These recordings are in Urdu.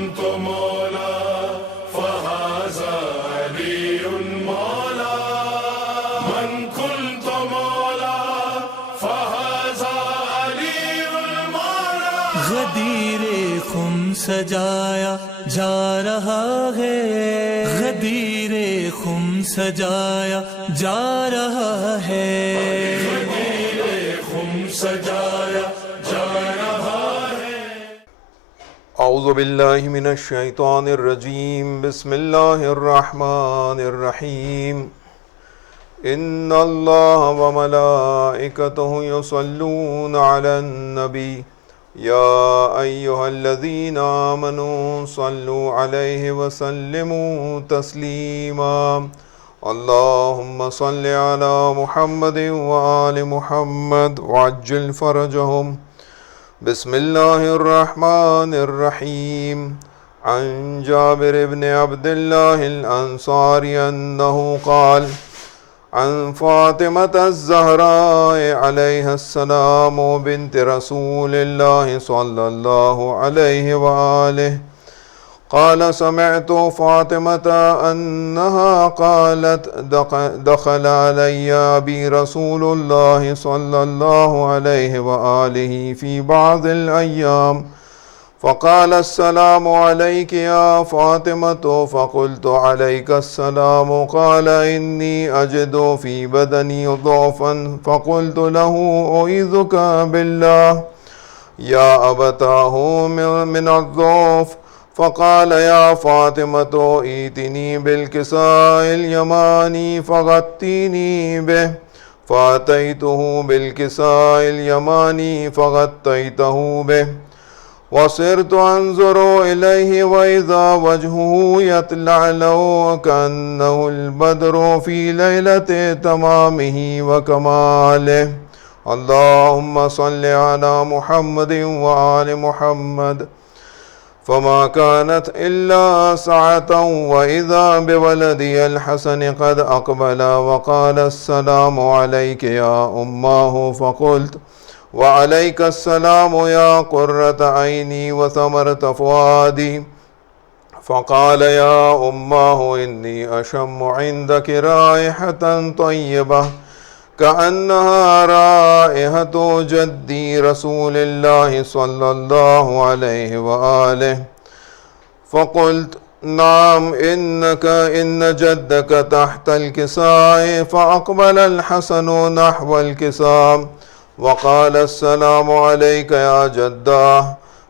كنت مولا فهذا علي مولا، من كنت مولا فهذا علي مولا۔ غدیر خم سجایا جا رہا ہے، غدیر خم سجایا جا رہا ہے، غدیر خم سجایا جا رہا ہے۔ اعوذ باللہ من الشیطان الرجیم، بسم اللہ الرحمن الرحیم۔ ان اللہ وملائکتہ یصلون علی النبی یا ایہا الذین آمنوا صلوا علیہ وسلموا تسلیما۔ اللہم صل علی محمد وآل محمد وعجل فرجہم۔ بسم اللہ الرحمن الرحیم۔ عن جابر بن عبد اللہ الانصاری انہ قال عن فاطمة الزہراء علیہ السلام بنت رسول اللہ صلی اللہ علیہ وآلہ قال سمعت فاطمة انہا قالت دخل علی ابی رسول اللہ صلی اللہ علیہ وآلہ فی بعض الایام فقال السلام علیک یا فاطمة فقلت علیک السلام قال انی اجد فی بدنی ضعفا فقلت له اعوذک باللہ یا ابتاه من الضعف فقال یا فاطمة ایتنی بالکساء الیمانی فغطینی بہ فاتیته بالکساء الیمانی فغطیته بہ وصرت انظر الیہ واذا وجهه يطلع له كأنه البدر في ليلة تمامه وكماله۔ اللهم صل على محمد وآل محمد۔ فما كانت إلا ساعة وإذا بولدي الحسن قد أقبل وقال السلام عليك يا أماه فقلت وعليك السلام يا قرة عيني وثمرة فؤادي فقال يا أماه إني أشم عندك رائحة طيبة كأنها رائحة جدي رسول الله صلى الله عليه وآله فقلت نعم إن جدك تحت الكساء فأقبل الحسن نحو الكساء وقال السلام عليك يا جداه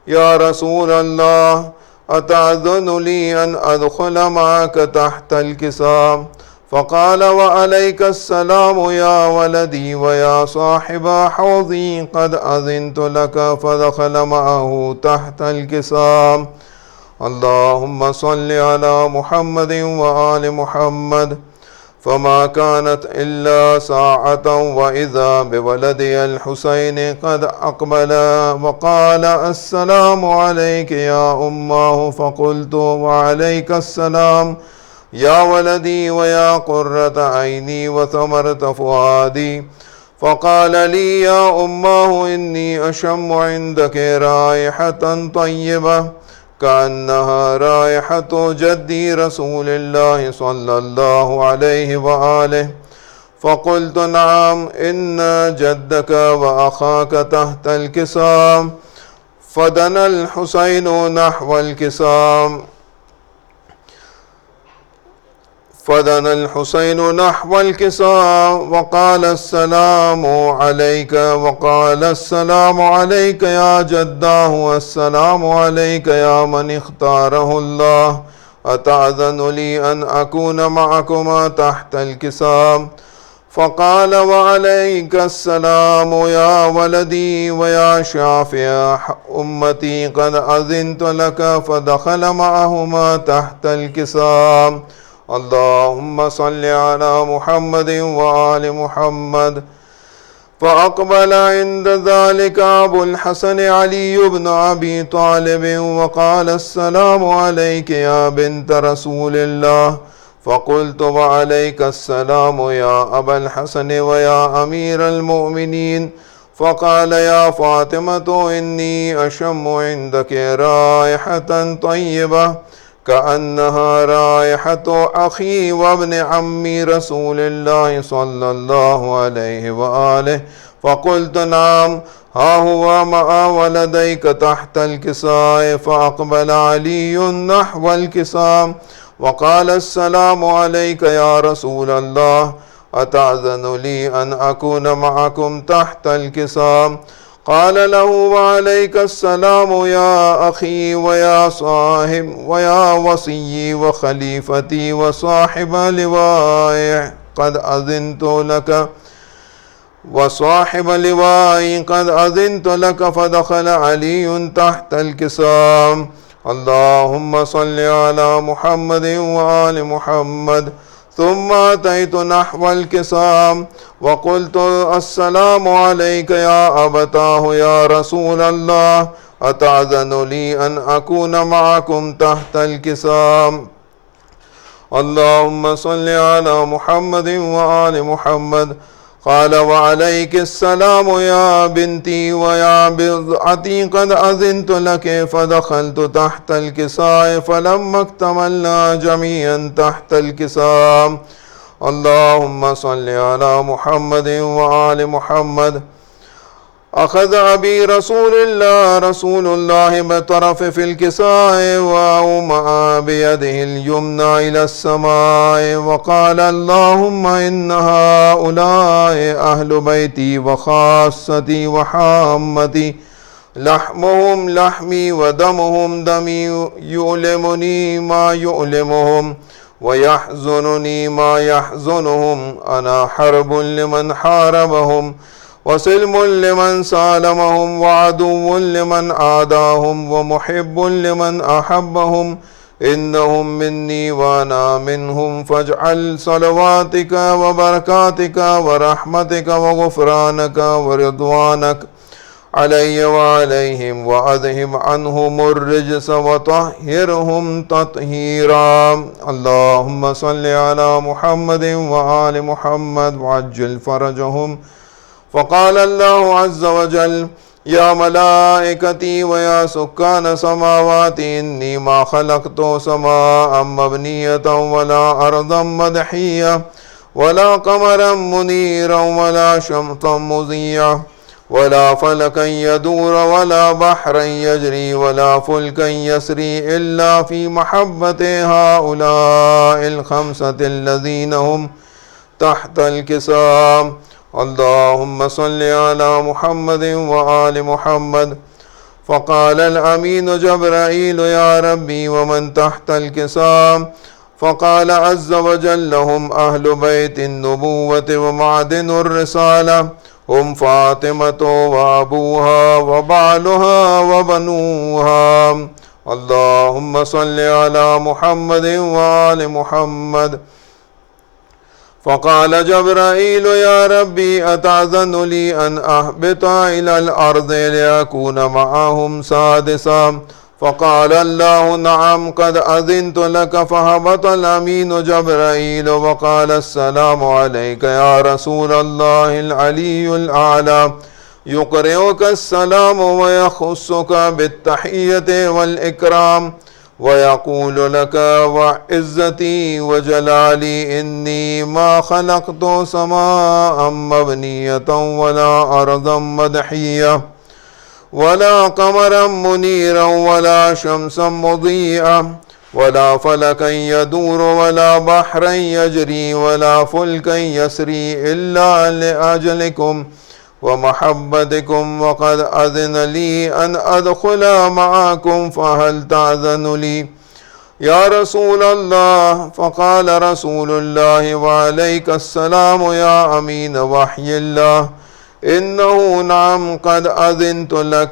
يا رسول الله أتأذن لي أن أدخل معك تحت الكساء فقال وعليك السلام يا ولدي ويا صاحب حوضي قد أذنت لك فدخل معه تحت الكساء۔ اللهم صل على محمد وآل محمد۔ فما كانت إلا ساعة وإذا بولدي الحسين قد أقبل وقال السلام عليك يا أماه فقلت وعليك السلام يا ولدي ويا قرة عيني وثمرة فؤادي فقال لي يا أماه إني أشم عندك رائحة طيبة كأنها رائحة جدي رسول الله صلى الله عليه وآله فقلت نعم إن جدك وأخاك تحت الكساء فدنا الحسين نحو الكساء وقال السلام عليك وقال السلام عليك يا جداه والسلام عليك يا من اختاره الله أتأذن لي أن أكون معكما تحت الكساء فقال وعليك السلام يا ولدي ويا شافع أمتي قد أذنت لك فدخل معهما تحت الكساء۔ اللهم صل على محمد وآل محمد۔ فأقبل عند ذلك أبو الحسن علي بن أبي طالب وقال السلام عليك يا بنت رسول الله فقلت وعليك السلام يا أبا الحسن ويا أمير المؤمنين فقال يا فاطمة إني أشم عندك رائحة طيبة كأنها رائحة أخي وابن عمي رسول الله صلى الله عليه وآله. فقلت نعم، ها هو مع ولديك تحت الكساء. فأقبل علي نحو الكساء وقال السلام عليك يا رسول الله، أتأذن لي أن أكون معكم تحت الكساء؟ قال له وعليك السلام يا أخي ويا صاحب ويا وصي وخليفتي وصاحب لوائي قد أذنت لك. فدخل علي تحت الكساء. اللهم صل على محمد وآل محمد. ثم أتيت نحو الكساء وقلت السلام عليك يا أبتاه يا رسول الله، أتأذن لي أن أكون معكم تحت الكساء؟ اللهم صل على محمد وآل محمد. قال وعليك السلام يا بنتي ويا بضعتي قد أذنت لك. فدخلت تحت الكساء فلما اكتملنا جميعا تحت الكساء. اللهم صل على محمد وآل محمد. أخذ أبي رسول الله بطرف في الكساء وأومأ بيده اليمنى إلى السماء وقال اللهم إن هؤلاء أهل بيتي وخاصتي وحامتي، لحمهم لحمي ودمهم دمي، يؤلمني ما يؤلمهم ويحزنني ما يحزنهم. أنا حرب لمن حاربهم وسلم لمن سالمهم وعدو لمن عاداهم ومحب لمن أحبهم. إنهم مني وأنا منهم. فاجعل صلواتك وبركاتك ورحمتك وغفرانك ورضوانك علي وعليهم، وأذهب عنهم الرجس وطهرهم تطهيرا. اللهم صل على محمد وآل محمد وعجل فرجهم. فقال الله عز وجل يا ملائكتي ويا سكان سماواتي إني ما خلقت سماء مبنية ولا أرضا مدحية ولا قمرا منيرا ولا شمسا مضيئة ولا فلكا يدور ولا بحرا يجري ولا فلكا يسري إلا في محبة هؤلاء الخمسة الذين هم تحت الكساء. اللهم صل على محمد وآل محمد. فقال الأمين جبرائيل يا ربي ومن تحت الكساء؟ فقال عز وجل هم أهل بيت النبوة ومعدن الرسالة، هم فاطمة وأبوها وبعلها وبنوها. اللهم صل على محمد وآل محمد. فقال جبرائيل يا ربي أتأذن لي أن أهبط إلى الأرض لأكون معهم سادسا؟ فقال الله نعم قد أذنت لك. فهبط الأمين جبرائيل وقال السلام عليك يا رسول الله العلي الأعلى، يقرئك السلام ويخصك بالتحية والإكرام ويقول لك وعزتي وجلالي إني ما خلقت سماء مبنية ولا أرضا مدحية ولا قمرا منيرا ولا شمسا مضيئة ولا فلكا يدور ولا بحرا يجري ولا فلكا يسري إلا لأجلكم ومحبتكم، وقد أذن لي أن أدخل معكم، فهل تأذن لي يا رسول الله؟ فقال رسول الله وعليك السلام يا أمين وحي الله، إنه نعم قد أذنت لك.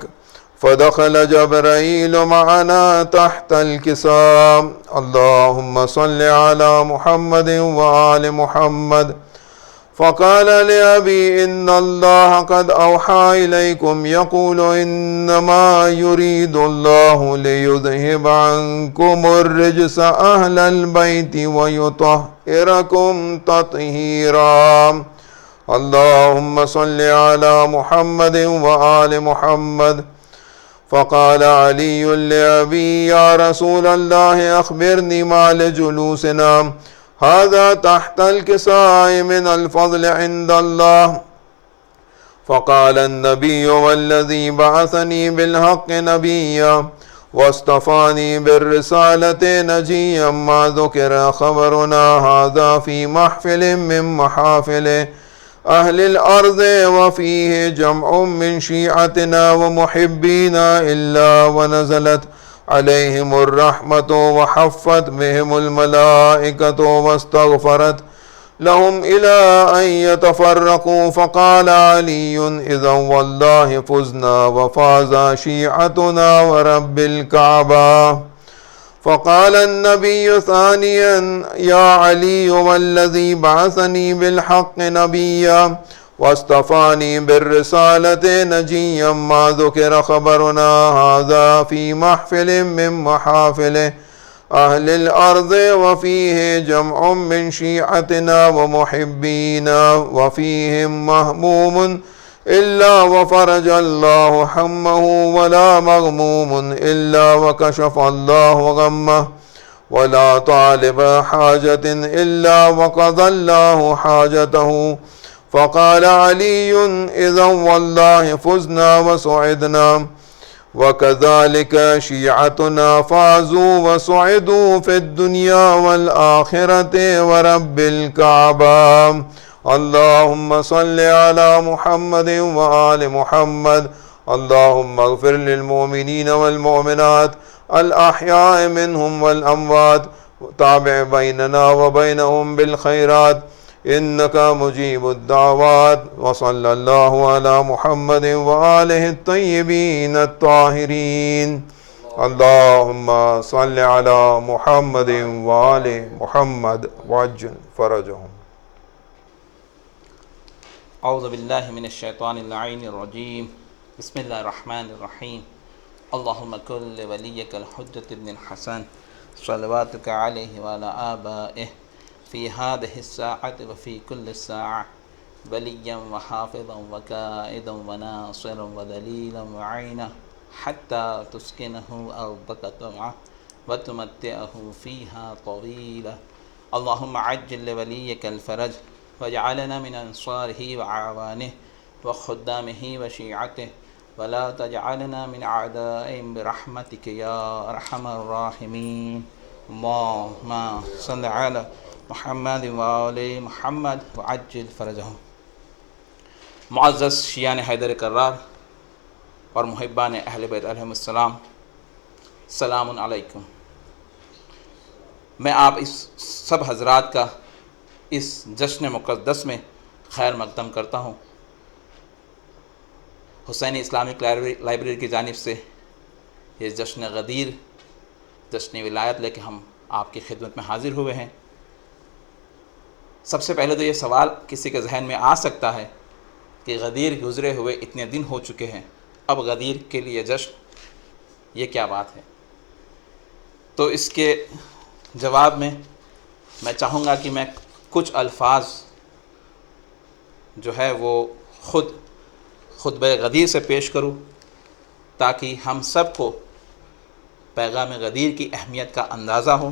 فدخل جبرائيل معنا تحت الكساء. اللهم صل على محمد وآل محمد. فقال لأبي إن الله قد أوحى إليكم يقول إنما يريد الله ليذهب عنكم الرجس أهل البيت ويطهركم تطهيرا. اللهم صل على محمد وآل محمد. فقال علي لأبي يا رسول الله أخبرني ما لجلوسنا هذا تحت الكساء من الفضل عند الله. فقال النبي والذي بعثني بالحق نبيا واصطفاني بالرسالة نجيا ما ذكر خبرنا هذا في محفل من محافل أهل الأرض وفيه جمع من شيعتنا ومحبينا إلا ونزلت عليهم الرحمة وحفت بهم الملائكة واستغفرت لهم إلى أن يتفرقوا. فقال علي إذا والله فزنا وفاز شيعتنا ورب الكعبة. فقال النبي ثانيا يا علي والذي بعثني بالحق نبيا واصطفاني بالرسالة نجيا ما ذكر خبرنا هذا في محفل من محافل أهل الأرض وفيه جمع من شيعتنا ومحبينا وفيهم مهموم إلا وفرج الله همه ولا مغموم إلا وكشف الله غمه ولا طالب حاجة إلا وقضى الله حاجته. فقال علي إذا والله فزنا وسعدنا وكذلك شيعتنا فازوا وسعدوا في الدنيا والآخرة ورب الكعبة. اللهم صل على محمد وآل محمد. اللهم اغفر للمؤمنين والمؤمنات الأحياء منهم والأموات تابع بيننا وبينهم بالخيرات إنك مجيب الدعوات. وصلى الله على محمد وآله الطيبين الطاهرين. اللهم صل على محمد وآل محمد وعجل فرجهم. اعوذ باللہ من الشیطان اللعین الرجیم. بسم اللہ الرحمن الرحیم. اللہم کن لولیک الحجۃ ابن الحسن صلواتک علیہ وعلی آبائہ فی هذه الساعة وفی کل ساعة ولیا وحافظا وقائدا وناصرا ودلیلا وعینا حتی تسکنہ ارضک طوعا وتمتعہ فیہا طویلا. اللہم عجل لولیک الفرج واجعلنا من انصارہ وعوانہ وخدامہ وشیعتہ ولا تجعلنا من اعدائهم برحمتک یا ارحم الراحمین. اللہم صل علی محمد وآل محمد وعجل فرجہم. معزز شیعان حیدر کرار اور محبان اہل بیت علیہم السلام، سلام علیکم. میں آپ اس سب حضرات کا اس جشن مقدس میں خیر مقدم کرتا ہوں. حسینی اسلامک لائبریری کی جانب سے یہ جشن غدیر، جشن ولایت لے کے ہم آپ کی خدمت میں حاضر ہوئے ہیں. سب سے پہلے تو یہ سوال کسی کے ذہن میں آ سکتا ہے کہ غدیر گزرے ہوئے اتنے دن ہو چکے ہیں، اب غدیر کے لیے جشن، یہ کیا بات ہے؟ تو اس کے جواب میں چاہوں گا کہ میں کچھ الفاظ جو ہے وہ خطبہ غدیر سے پیش کروں تاکہ ہم سب کو پیغام غدیر کی اہمیت کا اندازہ ہو.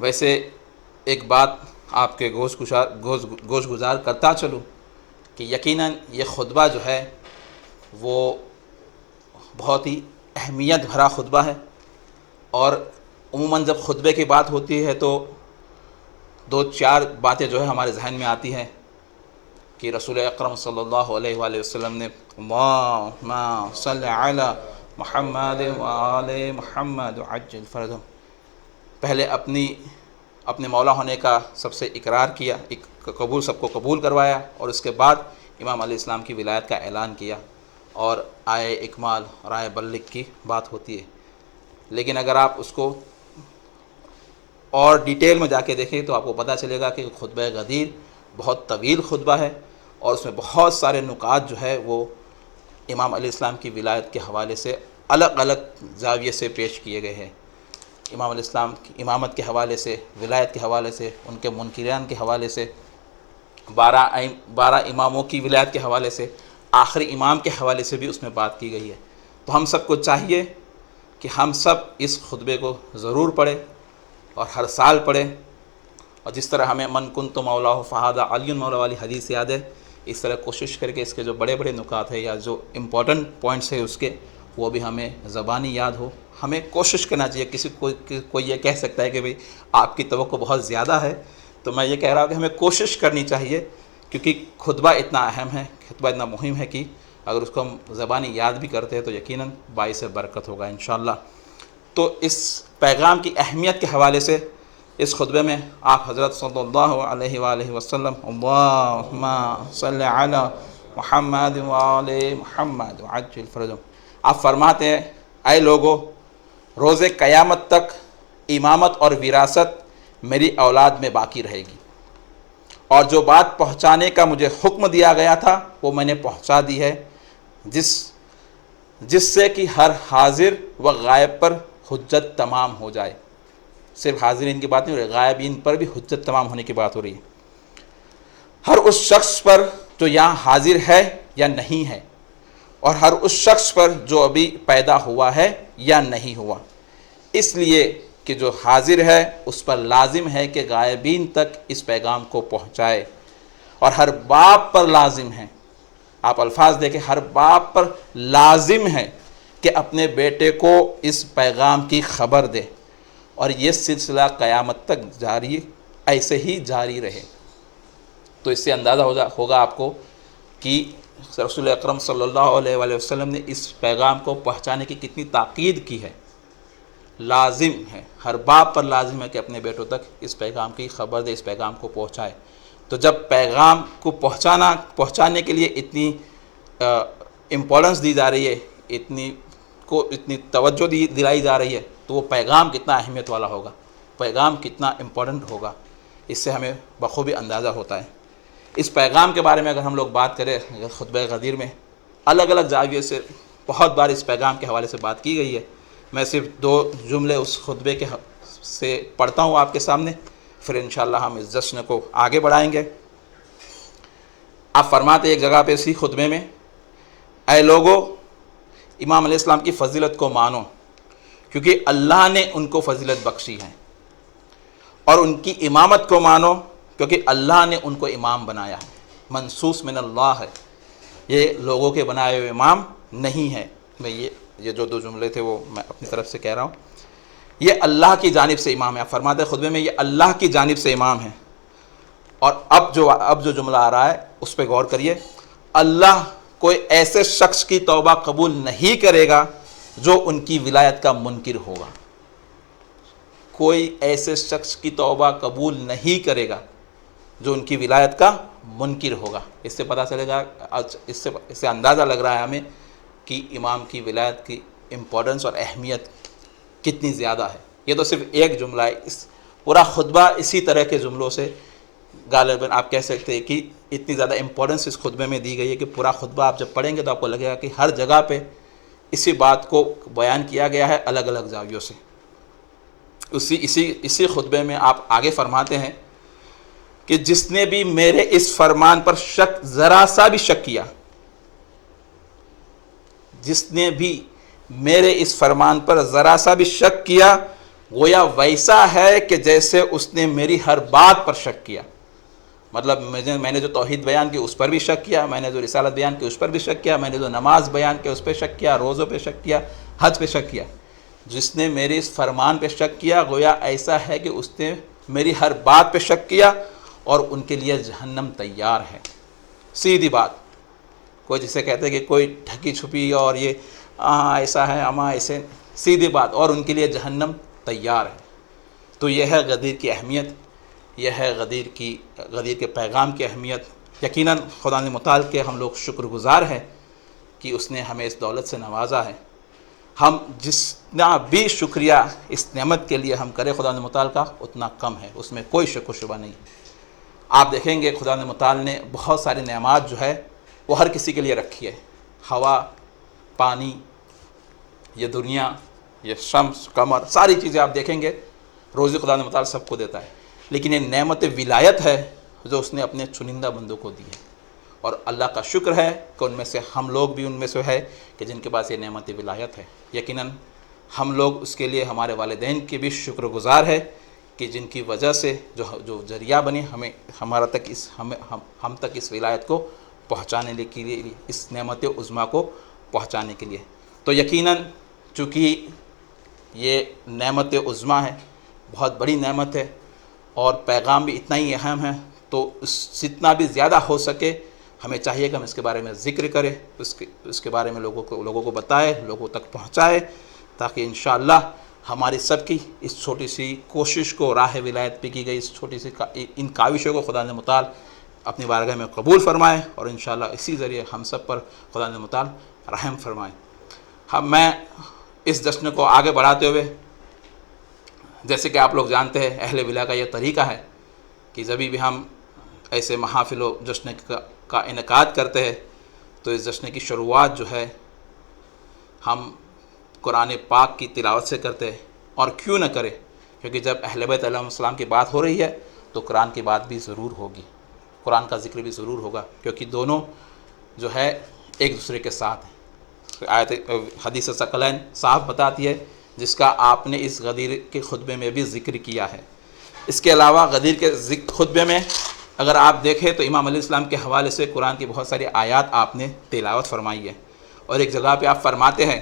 ویسے ایک بات آپ کے گوش گزار کرتا چلوں کہ یقیناً یہ خطبہ جو ہے وہ بہت ہی اہمیت بھرا خطبہ ہے، اور عموماً جب خطبے کی بات ہوتی ہے تو دو چار باتیں جو ہے ہمارے ذہن میں آتی ہیں کہ رسول اکرم صلی اللہ علیہ وآلہ وسلم نے اللہم صل علی محمد وآل محمد وعجل فرجہم، پہلے اپنے مولا ہونے کا سب سے اقرار کیا، سب کو قبول کروایا، اور اس کے بعد امام علیہ السلام کی ولایت کا اعلان کیا، اور آئے اکمال اور آئے بلغ کی بات ہوتی ہے. لیکن اگر آپ اس کو اور ڈیٹیل میں جا کے دیکھیں تو آپ کو پتہ چلے گا کہ خطبہ غدیر بہت طویل خطبہ ہے، اور اس میں بہت سارے نکات جو ہے وہ امام علیہ السلام کی ولایت کے حوالے سے الگ الگ زاویے سے پیش کیے گئے ہیں. امام علیہ السلام کی امامت کے حوالے سے، ولایت کے حوالے سے، ان کے منکران کے حوالے سے، 12 اماموں کی ولایت کے حوالے سے، آخری امام کے حوالے سے بھی اس میں بات کی گئی ہے۔ تو ہم سب کو چاہیے کہ ہم سب اس خطبے کو ضرور پڑھیں اور ہر سال پڑھیں، اور جس طرح ہمیں من کنت مولاہ فہذا علی مولا والی حدیث یاد ہے، اس طرح کوشش کر کے اس کے جو بڑے بڑے نکات ہیں یا جو امپورٹنٹ پوائنٹس ہیں اس کے، وہ بھی ہمیں زبانی یاد ہو۔ ہمیں کوشش کرنا چاہیے، کوئی یہ کہہ سکتا ہے کہ بھئی آپ کی توقع بہت زیادہ ہے، تو میں یہ کہہ رہا ہوں کہ ہمیں کوشش کرنی چاہیے، کیونکہ خطبہ اتنا اہم ہے، خطبہ اتنا مہم ہے کہ اگر اس کو ہم زبانی یاد بھی کرتے ہیں تو یقیناً باعث برکت ہوگا انشاءاللہ۔ تو اس پیغام کی اہمیت کے حوالے سے اس خطبے میں آپ حضرت صلی اللہ علیہ وآلہ وسلم اللہم صلی علی محمد وآل محمد وعجل فرجهم، آپ فرماتے ہیں اے لوگو، روز قیامت تک امامت اور وراثت میری اولاد میں باقی رہے گی، اور جو بات پہنچانے کا مجھے حکم دیا گیا تھا وہ میں نے پہنچا دی ہے، جس سے کہ ہر حاضر و غائب پر حجت تمام ہو جائے۔ صرف حاضرین کی بات نہیں ہو رہی، غائبین پر بھی حجت تمام ہونے کی بات ہو رہی ہے۔ ہر اس شخص پر جو یہاں حاضر ہے یا نہیں ہے، اور ہر اس شخص پر جو ابھی پیدا ہوا ہے یا نہیں ہوا، اس لیے کہ جو حاضر ہے اس پر لازم ہے کہ غائبین تک اس پیغام کو پہنچائے، اور ہر باپ پر لازم ہے، آپ الفاظ دیکھیں، ہر باپ پر لازم ہے کہ اپنے بیٹے کو اس پیغام کی خبر دے، اور یہ سلسلہ قیامت تک جاری، ایسے ہی جاری رہے۔ تو اس سے اندازہ ہوگا آپ کو کہ رسول اکرم صلی اللہ علیہ وآلہ وسلم نے اس پیغام کو پہنچانے کی کتنی تاکید کی ہے۔ لازم ہے، ہر باپ پر لازم ہے کہ اپنے بیٹوں تک اس پیغام کی خبر دے، اس پیغام کو پہنچائے۔ تو جب پیغام کو پہنچانے کے لیے اتنی امپورٹنس دی جا رہی ہے، اتنی توجہ دلائی جا رہی ہے، تو وہ پیغام کتنا اہمیت والا ہوگا، پیغام کتنا امپورٹنٹ ہوگا، اس سے ہمیں بخوبی اندازہ ہوتا ہے۔ اس پیغام کے بارے میں اگر ہم لوگ بات کریں، خطبہ غدیر میں الگ الگ زاویے سے بہت بار اس پیغام کے حوالے سے بات کی گئی ہے۔ میں صرف 2 جملے اس خطبے کے سے پڑھتا ہوں آپ کے سامنے، پھر انشاءاللہ ہم اس جشن کو آگے بڑھائیں گے۔ آپ فرماتے ایک جگہ پہ اسی خطبے میں، اے لوگو، امام علیہ السلام کی فضیلت کو مانو، کیونکہ اللہ نے ان کو فضیلت بخشی ہے، اور ان کی امامت کو مانو کیونکہ اللہ نے ان کو امام بنایا ہے۔ منصوص من اللہ ہے، یہ لوگوں کے بنائے ہوئے امام نہیں ہے۔ میں یہ جو 2 جملے تھے وہ میں اپنی طرف سے کہہ رہا ہوں، یہ اللہ کی جانب سے امام ہے۔ آپ فرماتے ہیں خطبے میں یہ اللہ کی جانب سے امام ہے۔ اور اب جو جملہ آ رہا ہے اس پہ غور کریے، اللہ کوئی ایسے شخص کی توبہ قبول نہیں کرے گا جو ان کی ولایت کا منکر ہوگا۔ کوئی ایسے شخص کی توبہ قبول نہیں کرے گا جو ان کی ولایت کا منکر ہوگا۔ اس سے پتہ چلے گا، اس سے اندازہ لگ رہا ہے ہمیں کہ امام کی ولایت کی امپورٹنس اور اہمیت کتنی زیادہ ہے۔ یہ تو صرف ایک جملہ ہے، اس پورا خطبہ اسی طرح کے جملوں سے غالباً آپ کہہ سکتے ہیں کہ اتنی زیادہ امپورٹنس اس خطبے میں دی گئی ہے کہ پورا خطبہ آپ جب پڑھیں گے تو آپ کو لگے گا کہ ہر جگہ پہ اسی بات کو بیان کیا گیا ہے الگ الگ زاویوں سے۔ اسی خطبے میں آپ آگے فرماتے ہیں کہ جس نے بھی میرے اس فرمان پر ذرا سا بھی شک کیا، جس نے بھی میرے اس فرمان پر ذرا سا بھی شک کیا، گویا ویسا ہے کہ جیسے اس نے میری ہر بات پر شک کیا۔ مطلب میں نے جو توحید بیان کی اس پر بھی شک کیا، میں نے جو رسالت بیان کی اس پر بھی شک کیا، میں نے جو نماز بیان کی اس پہ شک کیا، روزوں پہ شک کیا، حج پہ شک کیا۔ جس نے میرے اس فرمان پہ شک کیا، گویا ایسا ہے کہ اس نے میری ہر بات پہ شک کیا، اور ان کے لیے جہنم تیار ہے۔ سیدھی بات، کوئی جسے کہتے ہیں کہ کوئی ڈھکی چھپی اور یہ ایسا ہے اما ایسے، سیدھی بات، اور ان کے لیے جہنم تیار ہے۔ تو یہ ہے غدیر کی اہمیت، یہ ہے غدیر کے پیغام کی اہمیت۔ یقیناً خدا متعال کے ہم لوگ شکر گزار ہیں کہ اس نے ہمیں اس دولت سے نوازا ہے۔ ہم جتنا بھی شکریہ اس نعمت کے لیے ہم کریں خدا متعال کا اتنا کم ہے، اس میں کوئی شک و شبہ نہیں۔ آپ دیکھیں گے خدا متعال نے بہت ساری نعمات جو ہے وہ ہر کسی کے لیے رکھی ہے، ہوا، پانی، یہ دنیا، یہ شمس، قمر، ساری چیزیں آپ دیکھیں گے روزی خدا متعال سب کو دیتا ہے، لیکن یہ نعمت ولایت ہے جو اس نے اپنے چنندہ بندوں کو دی ہے، اور اللہ کا شکر ہے کہ ان میں سے ہم لوگ بھی ان میں سے ہے کہ جن کے پاس یہ نعمت ولایت ہے۔ یقیناً ہم لوگ اس کے لیے ہمارے والدین کے بھی شکر گزار ہے کہ جن کی وجہ سے جو ذریعہ بنے ہم تک اس ولایت کو پہنچانے کے لیے، اس نعمت عظمیٰ کو پہنچانے کے لیے۔ تو یقیناً چونکہ یہ نعمت عظمیٰ ہے، بہت بڑی نعمت ہے، اور پیغام بھی اتنا ہی اہم ہے، تو جتنا بھی زیادہ ہو سکے ہمیں چاہیے کہ ہم اس کے بارے میں ذکر کریں، اس کے بارے میں لوگوں کو بتائے، لوگوں تک پہنچائے، تاکہ انشاءاللہ ہماری سب کی اس چھوٹی سی کوشش کو، راہ ولایت پہ کی گئی اس چھوٹی سی ان کاوشوں کو خدا متعال اپنی بارگاہ میں قبول فرمائے، اور انشاءاللہ اسی ذریعے ہم سب پر خدا متعال رحم فرمائے۔ میں اس جشن کو آگے بڑھاتے ہوئے، جیسے کہ آپ لوگ جانتے ہیں اہل ولا کا یہ طریقہ ہے کہ جب بھی ہم ایسے محافل و جشن کا انعقاد کرتے ہیں تو اس جشن کی شروعات جو ہے ہم قرآن پاک کی تلاوت سے کرتے ہیں، اور کیوں نہ کرے، کیونکہ جب اہل بیت علیہ السلام کی بات ہو رہی ہے تو قرآن کی بات بھی ضرور ہوگی، قرآن کا ذکر بھی ضرور ہوگا، کیونکہ دونوں جو ہے ایک دوسرے کے ساتھ ہیں۔ آیت حدیث ثقلین صاحب بتاتی ہے، جس کا آپ نے اس غدیر کے خطبے میں بھی ذکر کیا ہے۔ اس کے علاوہ غدیر کے خطبے میں اگر آپ دیکھیں تو امام علیہ السلام کے حوالے سے قرآن کی بہت ساری آیات آپ نے تلاوت فرمائی ہے، اور ایک جگہ پہ آپ فرماتے ہیں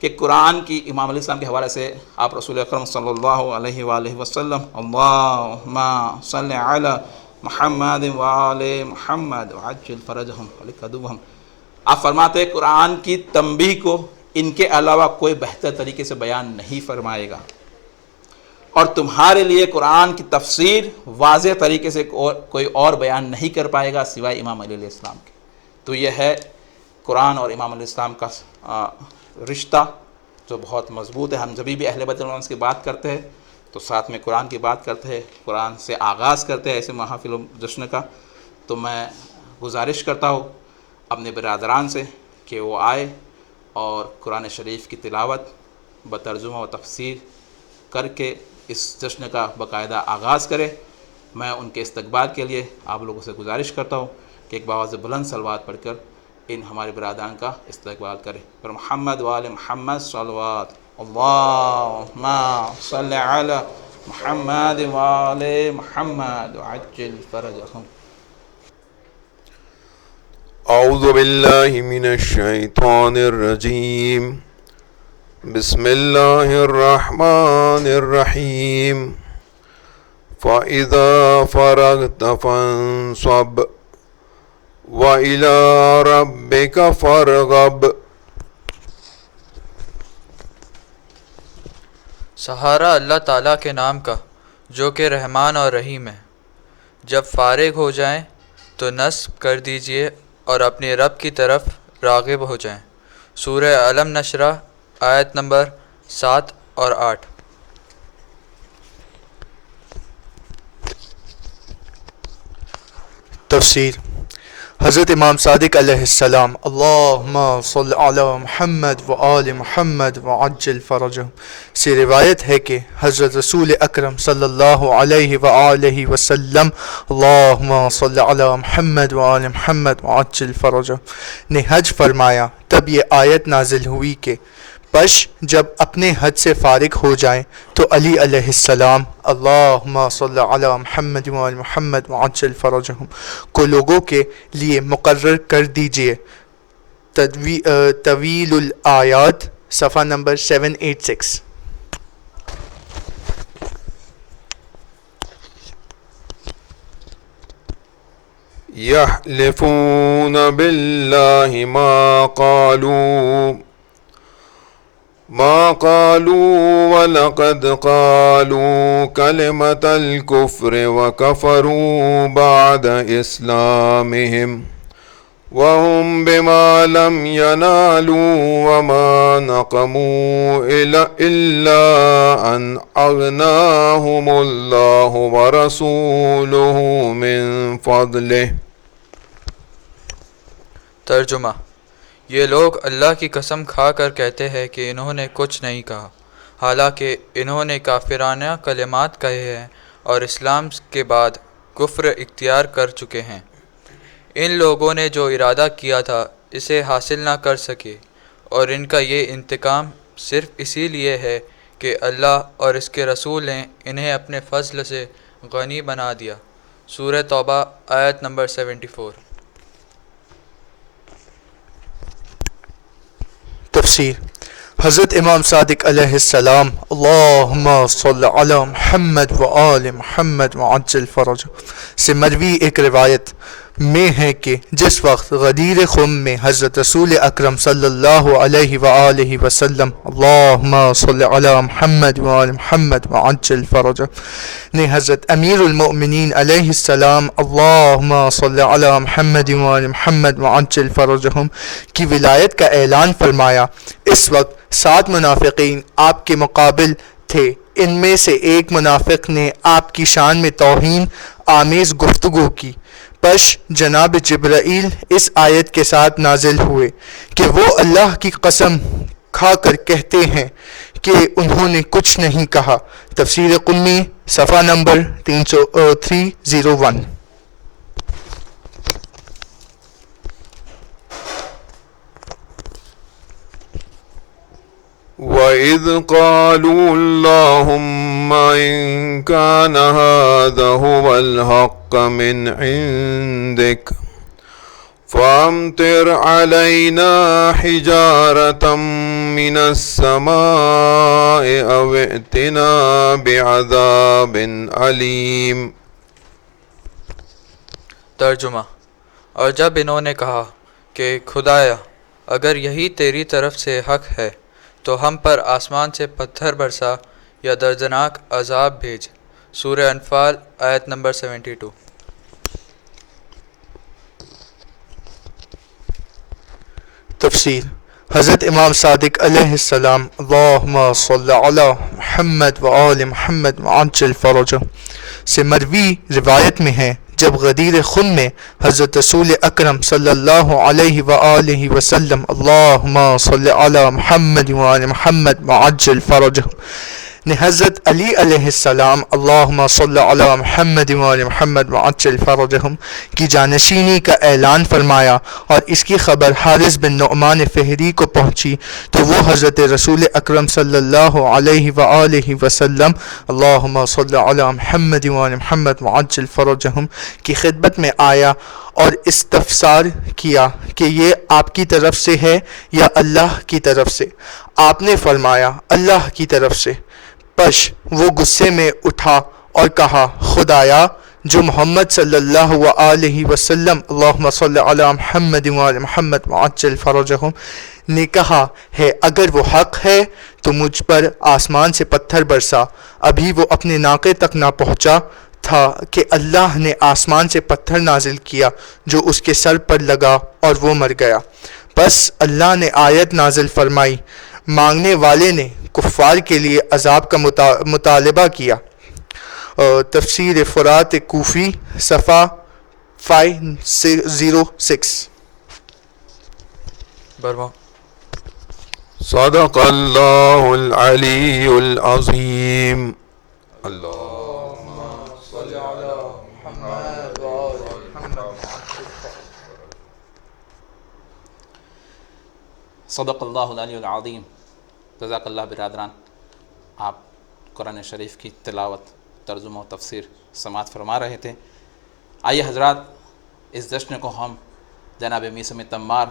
کہ قرآن کی امام علیہ السلام کے حوالے سے آپ رسول اکرم صلی اللہ علیہ وآلہ وسلم اللہم صلی علی محمد وآل محمد وعجل فرجہم ولقدوہم، آپ فرماتے ہیں قرآن کی تنبیہ کو ان کے علاوہ کوئی بہتر طریقے سے بیان نہیں فرمائے گا، اور تمہارے لیے قرآن کی تفسیر واضح طریقے سے کوئی اور بیان نہیں کر پائے گا سوائے امام علیہ السلام کے۔ تو یہ ہے قرآن اور امام علیہ السلام کا رشتہ جو بہت مضبوط ہے۔ ہم جب بھی اہل بیت کی بات کرتے ہیں تو ساتھ میں قرآن کی بات کرتے ہیں، قرآن سے آغاز کرتے ہیں ایسے محافل و جشن کا۔ تو میں گزارش کرتا ہوں اپنے برادران سے کہ وہ آئے اور قرآن شریف کی تلاوت بترجمہ و تفسیر کر کے اس جشن کا باقاعدہ آغاز کرے۔ میں ان کے استقبال کے لیے آپ لوگوں سے گزارش کرتا ہوں کہ ایک باواز بلند صلوات پڑھ کر ان ہمارے برادران کا استقبال کرے۔ پر محمد وآل محمد صلوات، اللہم صلی علی محمد وآل محمد وعجل فرجہم۔ اعوذ باللہ من الشیطان الرجیم، بسم اللہ الرحمن الرحیم، فَإِذَا فَرَغْتَ فَانصَبْ وَإِلَىٰ رَبِّكَ فَارْغَب۔ سہارا اللہ تعالیٰ کے نام کا جو کہ رحمان اور رحیم ہے۔ جب فارغ ہو جائیں تو نصب کر دیجئے اور اپنے رب کی طرف راغب ہو جائیں۔ سورہ علم نشرہ آیت نمبر 7 اور 8۔ تفسیر حضرت امام صادق علیہ السلام اللہم صلی علی محمد وآل محمد وعجل فرجہم سے روایت ہے کہ حضرت رسول اکرم صلی اللہ علیہ وآلہ وسلم اللہم صلی علی محمد وآل محمد وعجل فرجہم نے حج فرمایا، تب یہ آیت نازل ہوئی کہ پش جب اپنے حج سے فارغ ہو جائیں تو علی علیہ السلام اللہم صلی علی محمد وآل محمد وعجل فرجہم کو لوگوں کے لیے مقرر کر دیجئے۔ طویل الآیات صفحہ نمبر 786۔ یحلفون باللہ ما قالوا ولقد قالوا كلمة الكفر وكفروا بعد إسلامهم وهم بما لم ينالوا وما نقموا إلا أن أغناهم الله ورسوله من فضله۔ ترجمہ: یہ لوگ اللہ کی قسم کھا کر کہتے ہیں کہ انہوں نے کچھ نہیں کہا، حالانکہ انہوں نے کافرانہ کلمات کہے ہیں اور اسلام کے بعد کفر اختیار کر چکے ہیں۔ ان لوگوں نے جو ارادہ کیا تھا اسے حاصل نہ کر سکے، اور ان کا یہ انتقام صرف اسی لیے ہے کہ اللہ اور اس کے رسول نے انہیں اپنے فضل سے غنی بنا دیا۔ سورہ توبہ آیت نمبر 74۔ تفسیر۔ حضرت امام صادق علیہ السلام اللہم صلی علی محمد و آل محمد وعجل فرج سے مروی ایک روایت میں ہے کہ جس وقت غدیر خم میں حضرت رسول اکرم صلی اللہ علیہ وآلہ وسلم اللہم صلی علی محمد و آل محمد وعجل فرج نے حضرت امیر المؤمنین علیہ السلام اللہم صلی علی محمد و آل محمد وعجل فرجہم کی ولایت کا اعلان فرمایا، اس وقت 7 منافقین آپ کے مقابل تھے۔ ان میں سے ایک منافق نے آپ کی شان میں توہین آمیز گفتگو کی۔ پس جناب جبرائیل اس آیت کے ساتھ نازل ہوئے کہ وہ اللہ کی قسم کھا کر کہتے ہیں کہ انہوں نے کچھ نہیں کہا۔ تفسیر قمی صفحہ نمبر 301۔ وَإِذْ قَالُوا اللَّهُمَّ إِن كَانَ هَذَا هُوَ الْحَقَّ مِنْ عِنْدِكَ فَأَمْطِرْ عَلَيْنَا حِجَارَةً مِّنَ السَّمَاءِ أَوْ ائْتِنَا بِعَذَابٍ أَلِيمٍ۔ ترجمہ۔ اور جب انہوں نے کہا کہ خدایا اگر یہی تیری طرف سے حق ہے تو ہم پر آسمان سے پتھر برسا یا دردناک عذاب بھیج۔ سورہ انفال آیت نمبر 72۔ تفسیر۔ حضرت امام صادق علیہ السلام اللہم صلی علی محمد و آل محمد وعجل فرج سے مروی روایت میں ہے جب غدیر خم میں حضرت رسول اکرم صلی اللہ علیہ وآلہ وسلم اللہم صلی علی محمد و آل محمد وعجل فرج نے حضرت علی علیہ السلام اللہم صلی علی محمد و آل محمد وعجل فرجہم کی جانشینی کا اعلان فرمایا اور اس کی خبر حارث بن نعمان فہری کو پہنچی تو وہ حضرت رسول اکرم صلی اللہ علیہ وآلہ وسلم اللہم صلی علی محمد و آل محمد وعجل فرجہم کی خدمت میں آیا اور استفسار کیا کہ یہ آپ کی طرف سے ہے یا اللہ کی طرف سے۔ آپ نے فرمایا اللہ کی طرف سے۔ پس وہ غصے میں اٹھا اور کہا خدایا جو محمد صلی اللہ علیہ وسلم اللہم صلی علی محمد و آل محمد وعجل فرجہم نے کہا ہے اگر وہ حق ہے تو مجھ پر آسمان سے پتھر برسا۔ ابھی وہ اپنے ناقے تک نہ پہنچا تھا کہ اللہ نے آسمان سے پتھر نازل کیا جو اس کے سر پر لگا اور وہ مر گیا۔ پس اللہ نے آیت نازل فرمائی، مانگنے والے نے کفار کے لیے عذاب کا مطالبہ کیا۔ تفسیر فرات کوفی صفحہ 506۔ برما۔ صدق اللہ العلی العظیم۔ صدق اللہ العلی العظیم۔ جزاک اللہ برادران، آپ قرآن شریف کی تلاوت، ترجمہ و تفسیر سماعت فرما رہے تھے۔ آئیے حضرات، اس جشن کو ہم جناب میثم تمار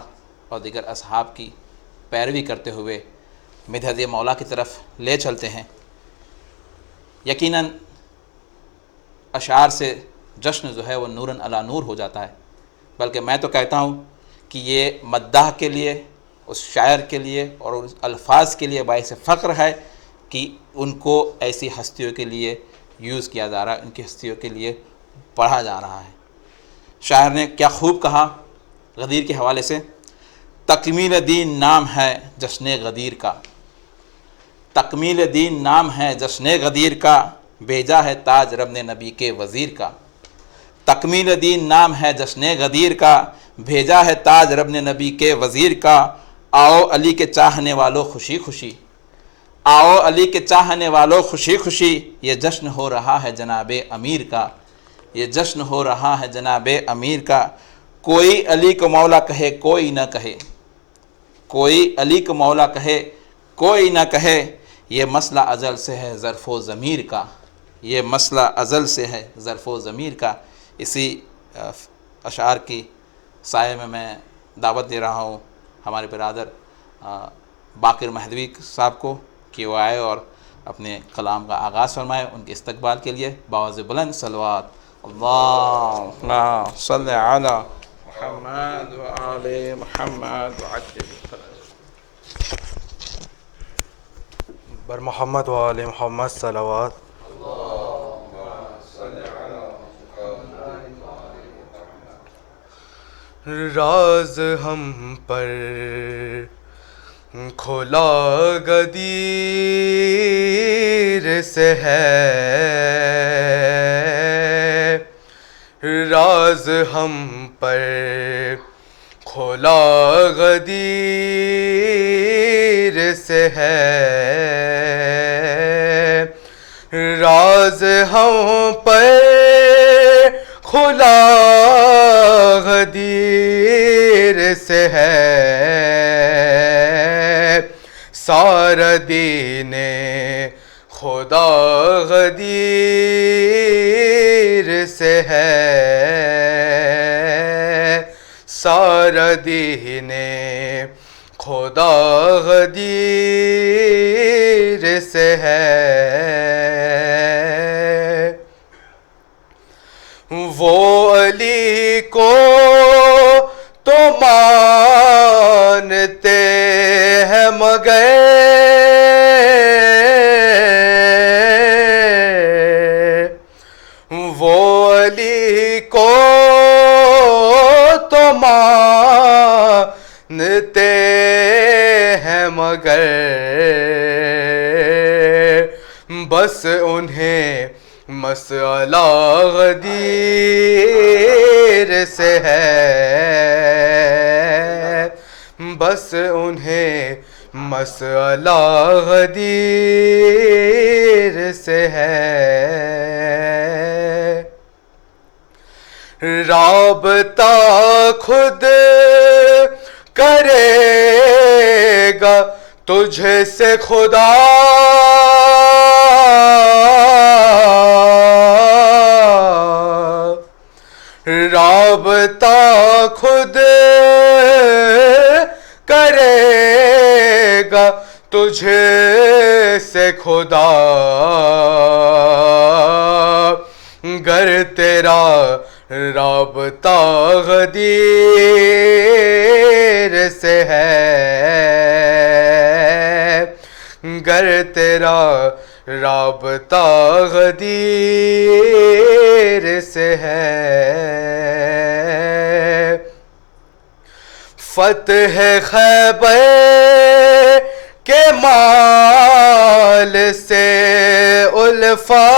اور دیگر اصحاب کی پیروی کرتے ہوئے مدحت مولا کی طرف لے چلتے ہیں۔ یقیناً اشعار سے جشن جو ہے وہ نوراً علی نور ہو جاتا ہے، بلکہ میں تو کہتا ہوں کہ یہ مداح کے لیے، اس شاعر کے لیے اور اس الفاظ کے لیے باعث فخر ہے کہ ان کو ایسی ہستیوں کے لیے یوز کیا جا رہا ہے، ان کی ہستیوں کے لیے پڑھا جا رہا ہے۔ شاعر نے کیا خوب کہا غدیر کے حوالے سے، تکمیل دین نام ہے جشن غدیر کا، تکمیل دین نام ہے جشن غدیر کا، بھیجا ہے تاج رب نے نبی کے وزیر کا۔ تکمیل دین نام ہے جشن غدیر کا، بھیجا ہے تاج رب نے نبی کے وزیر کا۔ آؤ علی کے چاہنے والوں خوشی خوشی، آؤ علی کے چاہنے والوں خوشی خوشی، یہ جشن ہو رہا ہے جناب امیر کا، یہ جشن ہو رہا ہے جناب امیر کا، کوئی علی کو مولا کہے کوئی نہ کہے، کوئی علی کو مولا کہے کوئی نہ کہے، یہ مسئلہ ازل سے ہے ظرف و ضمیر کا، یہ مسئلہ ازل سے ہے ظرف و ضمیر کا۔ اسی اشعار کی سائے میں دعوت دے رہا ہوں ہمارے برادر باقر مہدوی صاحب کو کہ وہ آئے اور اپنے کلام کا آغاز فرمائے۔ ان کے استقبال کے لیے بآواز بلند صلوات اللہم صلی علی محمد و آل محمد وعجل بر محمد و آل محمد صلوات۔ راز ہم پر کھلا غدیر سے ہے، راز ہم پر کھلا غدیر سے ہے، راز ہم پر کھلا غدیر سے ہے، سارا دین خدا غدیر سے ہے، سارا دین خدا غدیر سے ہے، وہ علی کو تو مانتے ہیں مگر وہ علی کو تو مانتے ہیں مگر بس انہیں مسئلہ غدیر سے ہے، بس انہیں مسئلہ غدیر سے ہے، رابطہ خود کرے گا تجھ سے خدا، رابطہ خود کرے گا تجھ سے خدا، گر تیرا رابطہ غدیر سے ہے، گر تیرا رابطہ غدیر سے ہے، فتح خیبر کے مال سے الفات،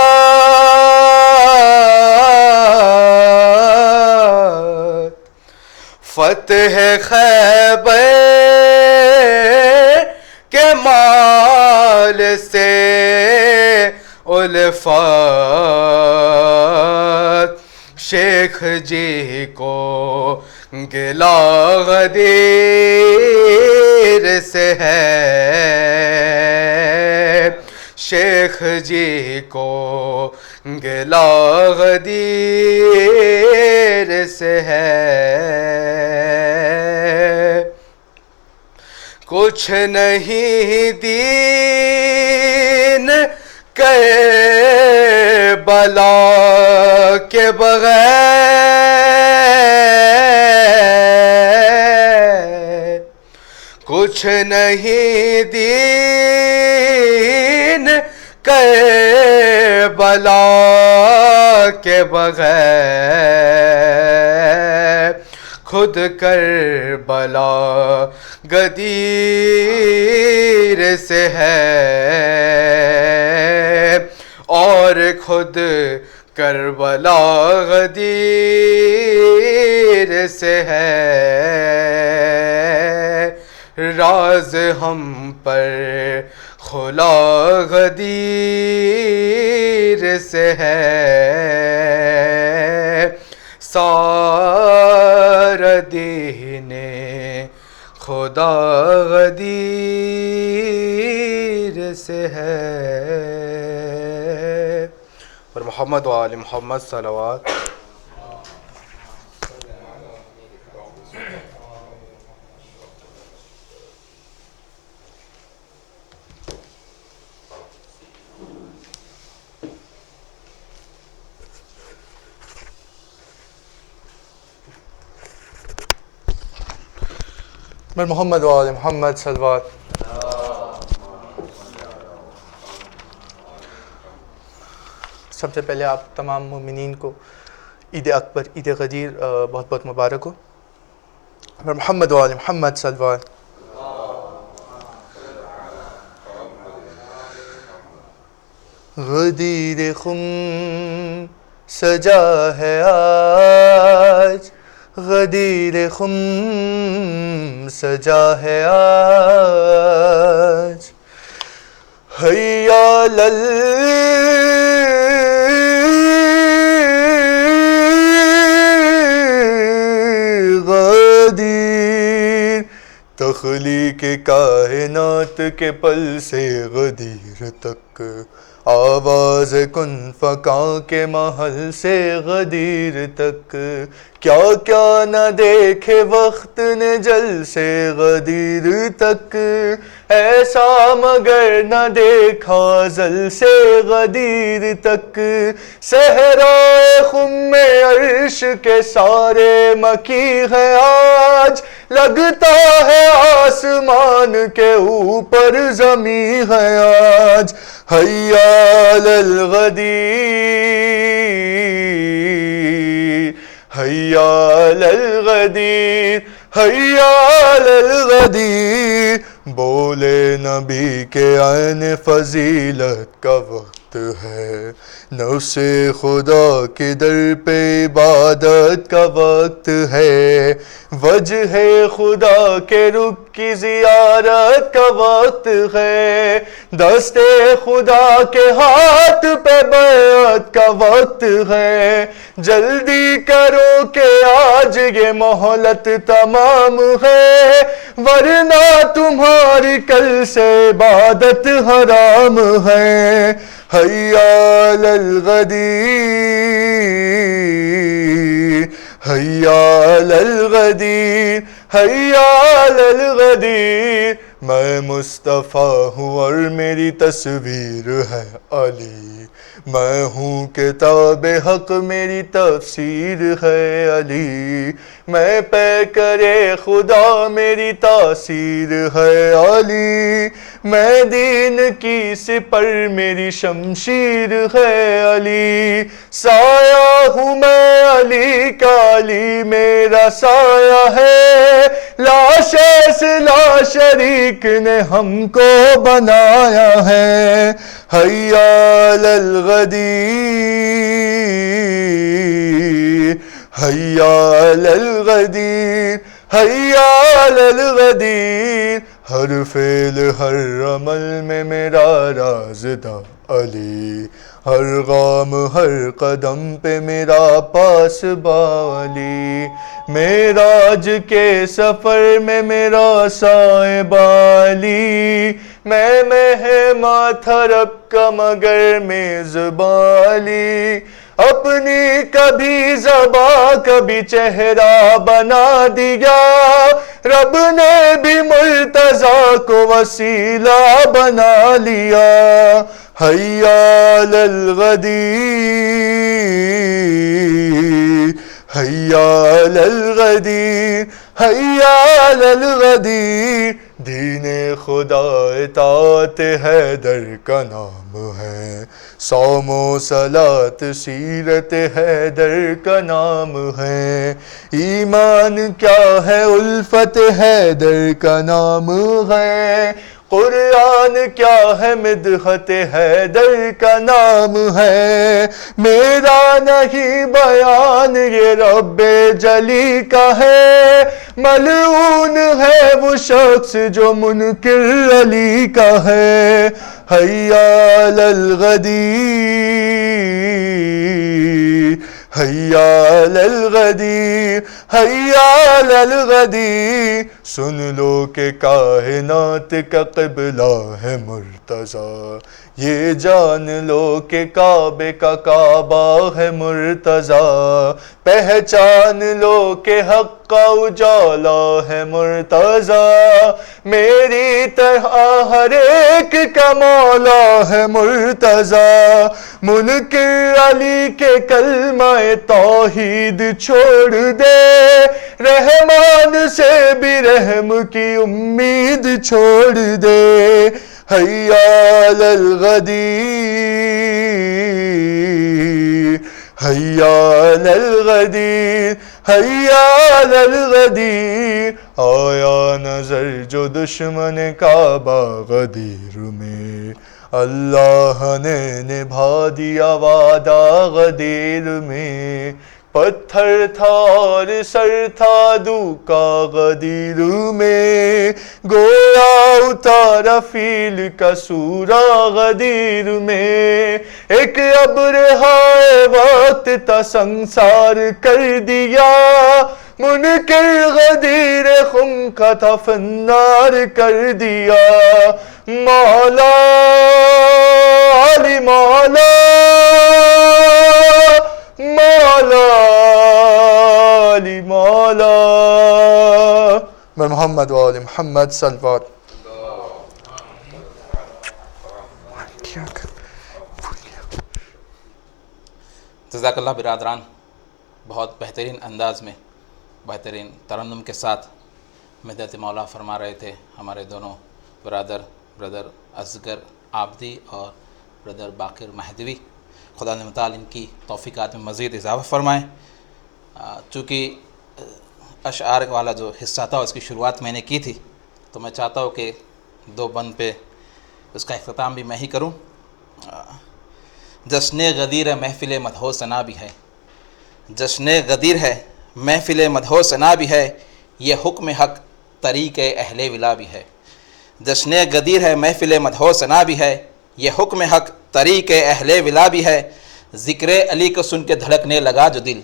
فتح خیبر کے مال سے الفات، شیخ جی کو گلا غدیر سے ہے، شیخ جی کو گلا غدیر سے ہے، کچھ نہیں دین کربلا کے بغیر، کچھ نہیں دین کربلا کے بغیر، خود کربلا غدیر سے ہے، اور خود کربلا غدیر سے ہے، راز ہم پر کھلا غدیر سے ہے، سار دین خدا غدیر سے ہے. پر محمد و آل محمد صلوات. پر محمد و آل محمد صلوات. سب سے پہلے آپ تمام مومنین کو عید اکبر، عید غدیر بہت بہت مبارک ہو. پر محمد و آل محمد صلوات. غدیر خم سجا ہے آج، غدیر خم سجا ہے آج، حیا غدیر، تخلیق کائنات کے پل سے غدیر تک، آواز کن فکاں کے محل سے غدیر تک، کیا کیا نہ دیکھے وقت نے جل سے غدیر تک، ایسا مگر نہ دیکھا ازل سے غدیر تک، صحرائے خم عرش کے سارے مکی ہے آج، لگتا ہے آسمان کے اوپر زمیں ہے آج، حیا علی الغدیر، حیا علی الغدیر، حیا علی الغدیر، بولے نبی کے عین فضیلت کا وقت ہے، نفس خدا کے در پہ عبادت کا وقت ہے، وجہ خدا کے رخ کی زیارت کا وقت ہے، دست خدا کے ہاتھ پہ بیعت کا وقت ہے، جلدی کرو کہ آج یہ مہلت تمام ہے، ورنہ تمہاری کل سے عبادت حرام ہے، حیا علی الغدیر، حیا علی الغدیر، حیا علی الغدیر، میں مصطفیٰ ہوں اور میری تصویر ہے علی، میں ہوں کتاب حق میری تفسیر ہے علی، میں پہ کرے خدا میری تاثیر ہے علی، میں دین کی سپر میری شمشیر ہے علی، سایہ ہوں میں علی کا، علی میرا سایہ ہے، لا شیس لا شریک نے ہم کو بنایا ہے، حیا علی الغدیر، حیا علی الغدیر، حیا علی الغدیر، ہر فعل ہر عمل میں میرا رازدہ علی، ہر غام ہر قدم پہ میرا پاسباں علی، معراج کے سفر میں میرا صاحباں علی، میں مہماں تھا رب کا مگر میزباں علی، اپنی کبھی زباں کبھی چہرہ بنا دیا، رب نے بھی مرتضیٰ کو وسیلہ بنا لیا، حیا علی الغدیر، حیا علی الغدیر، حیا علی الغدیر، دین خدا اطاعت حیدر کا نام ہے، صوم و صلاۃ سیرت حیدر کا نام ہے، ایمان کیا ہے الفت حیدر کا نام ہے، قرآن کیا ہے مدحت حیدر کا نام ہے، میرا نہیں بیان یہ رب جلی کا ہے، ملعون ہے وہ شخص جو منکر علی کا ہے، حیا علی الغدیر، حیا علی الغدیر حیا علی الغدیر، سن لو کہ کائنات کا قبلہ ہے مرتضیٰ، یہ جان لو کہ کعبے کا کعبہ ہے مرتضیٰ، پہچان لو کہ حق کا اجالا ہے مرتضیٰ، میری طرح ہر ایک کا مولا ہے مرتضیٰ، منکر علی کے کلمہ توحید چھوڑ دے، رحمان سے بھی رحم کی امید چھوڑ دے، حیا علی الغدیر حیا علی الغدیر حیا علی الغدیر، آیا نظر جو دشمن کعبہ غدیر میں، اللہ نے نبھا دیا وعدہ غدیر میں، پتھر تھا اور سر تھا دھوکا غدیر میں، گویا اتارا فیل کا سورہ غدیر میں، ایک ابر ہائے وقت تا سنسار کر دیا، منکر غدیر خم کا تھا فنار کر دیا، مولا علی مولا مولا علی مولا، میں محمد و آل محمد صلوات۔ جزاک اللہ برادران، بہت بہترین انداز میں بہترین ترنم کے ساتھ مدحت مولا فرما رہے تھے ہمارے دونوں بردر اصغر عابدی اور بردر باقر مہدوی، خدا متعال ان کی توفیقات میں مزید اضافہ فرمائیں۔ چونکہ اشعار والا جو حصہ تھا اس کی شروعات میں نے کی تھی، تو میں چاہتا ہوں کہ دو بند پہ اس کا اختتام بھی میں ہی کروں۔ جشن غدیر ہے محفل مدحو ثنا بھی ہے، جشن غدیر ہے محفل مدحو ثنا بھی ہے، یہ حکم حق طریق اہل ولا بھی ہے، جشن غدیر ہے محفل مدحو ثنا بھی ہے، یہ حکم حق طریق اہل ولا بھی ہے، ذکر علی کو سن کے دھڑکنے لگا جو دل،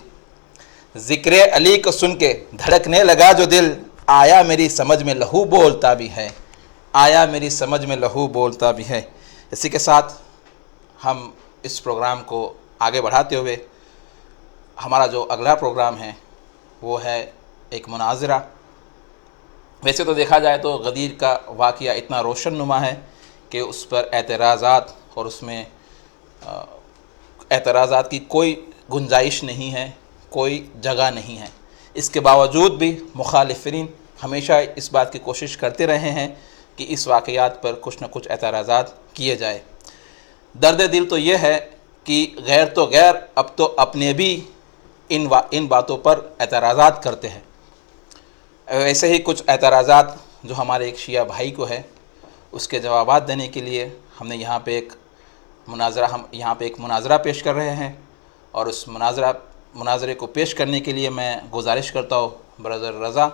ذکر علی کو سن کے دھڑکنے لگا جو دل، آیا میری سمجھ میں لہو بولتا بھی ہے، آیا میری سمجھ میں لہو بولتا بھی ہے۔ اسی کے ساتھ ہم اس پروگرام کو آگے بڑھاتے ہوئے ہمارا جو اگلا پروگرام ہے وہ ہے ایک مناظرہ۔ ویسے تو دیکھا جائے تو غدیر کا واقعہ اتنا روشن نما ہے کہ اس پر اعتراضات اور اس میں اعتراضات کی کوئی گنجائش نہیں ہے، کوئی جگہ نہیں ہے۔ اس کے باوجود بھی مخالفین ہمیشہ اس بات کی کوشش کرتے رہے ہیں کہ اس واقعات پر کچھ نہ کچھ اعتراضات کیے جائے۔ درد دل تو یہ ہے کہ غیر تو غیر اب تو اپنے بھی ان باتوں پر اعتراضات کرتے ہیں۔ ایسے ہی کچھ اعتراضات جو ہمارے ایک شیعہ بھائی کو ہے، اس کے جوابات دینے کے لیے ہم نے یہاں پہ ایک مناظرہ پیش کر رہے ہیں، اور اس مناظرے کو پیش کرنے کے لیے میں گزارش کرتا ہوں برادر رضا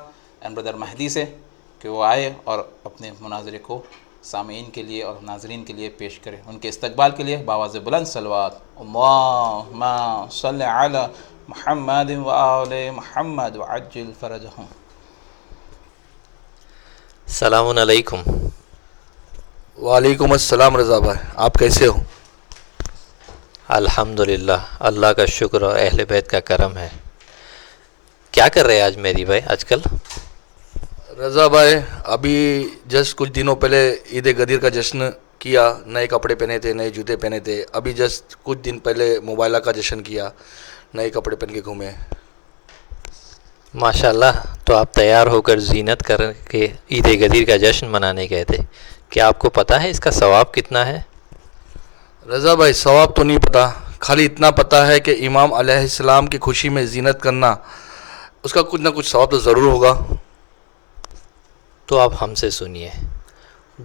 اینڈ برادر مہدی سے کہ وہ آئے اور اپنے مناظرے کو سامعین کے لیے اور ناظرین کے لیے پیش کریں۔ ان کے استقبال کے لیے بآواز بلند صلوات، اللہم صلی علی محمد و آل محمد وعجل فرجہم۔ السلام علیکم۔ وعلیکم السلام رضا بھائی، آپ کیسے ہو؟ الحمدللہ، اللہ کا شکر اور اہل بیت کا کرم ہے۔ کیا کر رہے ہیں آج میری بھائی آج کل؟ رضا بھائی ابھی جسٹ کچھ دنوں پہلے عید غدیر کا جشن کیا، نئے کپڑے پہنے تھے، نئے جوتے پہنے تھے۔ ابھی جسٹ کچھ دن پہلے موبائلہ کا جشن کیا، نئے کپڑے پہن کے گھومے۔ ماشاءاللہ، تو آپ تیار ہو کر زینت کر کے عید غدیر کا جشن منانے گئے تھے۔ کیا آپ کو پتہ ہے اس کا ثواب کتنا ہے؟ رضا بھائی ثواب تو نہیں پتہ، خالی اتنا پتہ ہے کہ امام علیہ السلام کی خوشی میں زینت کرنا، اس کا کچھ نہ کچھ ثواب تو ضرور ہوگا۔ تو آپ ہم سے سنیے،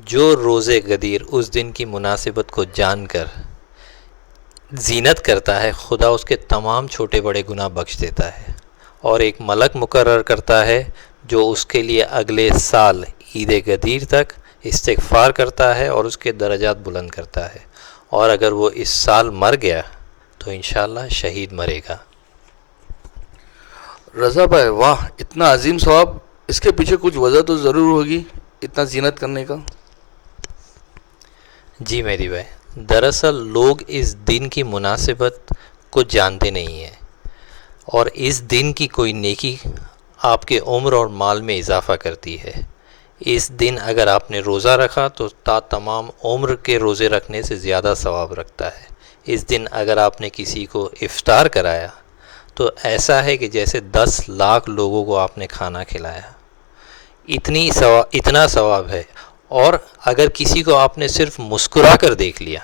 جو روز غدیر اس دن کی مناسبت کو جان کر زینت کرتا ہے، خدا اس کے تمام چھوٹے بڑے گناہ بخش دیتا ہے، اور ایک ملک مقرر کرتا ہے جو اس کے لیے اگلے سال عید غدیر تک استغفار کرتا ہے اور اس کے درجات بلند کرتا ہے، اور اگر وہ اس سال مر گیا تو انشاءاللہ شہید مرے گا۔ رضا بھائی واہ، اتنا عظیم ثواب، اس کے پیچھے کچھ وجہ تو ضرور ہوگی اتنا زینت کرنے کا. جی میری بھائی، دراصل لوگ اس دن کی مناسبت کو جانتے نہیں ہیں، اور اس دن کی کوئی نیکی آپ کے عمر اور مال میں اضافہ کرتی ہے. اس دن اگر آپ نے روزہ رکھا تو تمام عمر کے روزے رکھنے سے زیادہ ثواب رکھتا ہے. اس دن اگر آپ نے کسی کو افطار کرایا تو ایسا ہے کہ جیسے 10 لاکھ لوگوں کو آپ نے کھانا کھلایا. اتنا ثواب ہے. اور اگر کسی کو آپ نے صرف مسکرا کر دیکھ لیا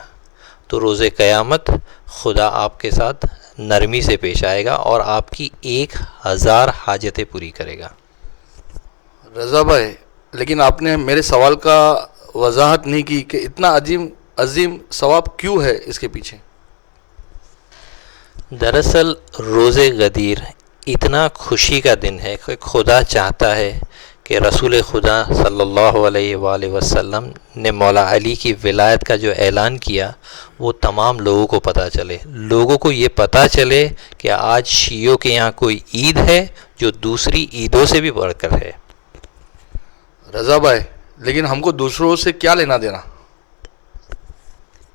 تو روز قیامت خدا آپ کے ساتھ نرمی سے پیش آئے گا اور آپ کی 1000 حاجتیں پوری کرے گا. رضا بھائی لیکن آپ نے میرے سوال کا وضاحت نہیں کی کہ اتنا عظیم ثواب کیوں ہے اس کے پیچھے. دراصل روز غدیر اتنا خوشی کا دن ہے کہ خدا چاہتا ہے کہ رسول خدا صلی اللہ علیہ وآلہ وسلم نے مولا علی کی ولایت کا جو اعلان کیا وہ تمام لوگوں کو پتہ چلے. لوگوں کو یہ پتہ چلے کہ آج شیعوں کے یہاں کوئی عید ہے جو دوسری عیدوں سے بھی بڑھ کر ہے. رضا بھائی لیکن ہم کو دوسروں سے کیا لینا دینا.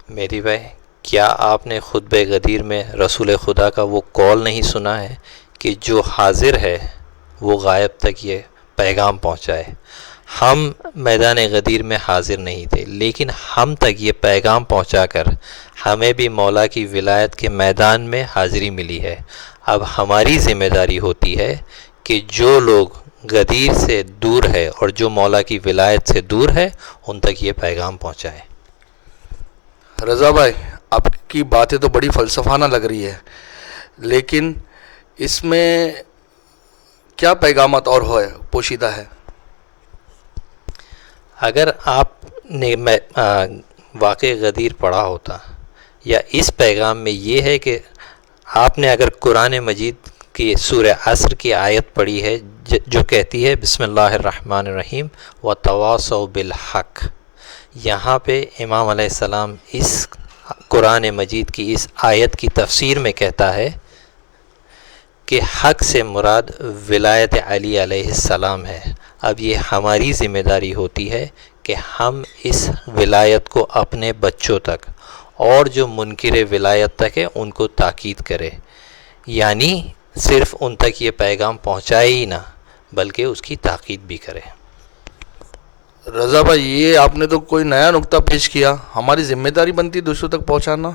میری بھائی، کیا آپ نے خطبہ غدیر میں رسول خدا کا وہ قول نہیں سنا ہے کہ جو حاضر ہے وہ غائب تک یہ پیغام پہنچائے. ہم میدان غدیر میں حاضر نہیں تھے لیکن ہم تک یہ پیغام پہنچا کر ہمیں بھی مولا کی ولایت کے میدان میں حاضری ملی ہے. اب ہماری ذمہ داری ہوتی ہے کہ جو لوگ غدیر سے دور ہے اور جو مولا کی ولایت سے دور ہے ان تک یہ پیغام پہنچائے. رضا بھائی آپ کی باتیں تو بڑی فلسفانہ لگ رہی ہے، لیکن اس میں کیا پیغامات اور پوشیدہ ہے؟ اگر آپ نے واقع غدیر پڑھا ہوتا یا اس پیغام میں یہ ہے کہ آپ نے اگر قرآن مجید کی سورہ عصر کی آیت پڑھی ہے جو کہتی ہے بسم اللہ الرحمن الرحیم وتواصوا بالحق. یہاں پہ امام علیہ السلام اس قرآن مجید کی اس آیت کی تفسیر میں کہتا ہے کہ حق سے مراد ولایت علی علیہ السلام ہے. اب یہ ہماری ذمہ داری ہوتی ہے کہ ہم اس ولایت کو اپنے بچوں تک اور جو منکر ولایت تک ہے ان کو تاکید کرے، یعنی صرف ان تک یہ پیغام پہنچائے ہی نہ بلکہ اس کی تاکید بھی کرے. رضا بھائی یہ آپ نے تو کوئی نیا نقطہ پیش کیا. ہماری ذمہ داری بنتی دوسروں تک پہنچانا.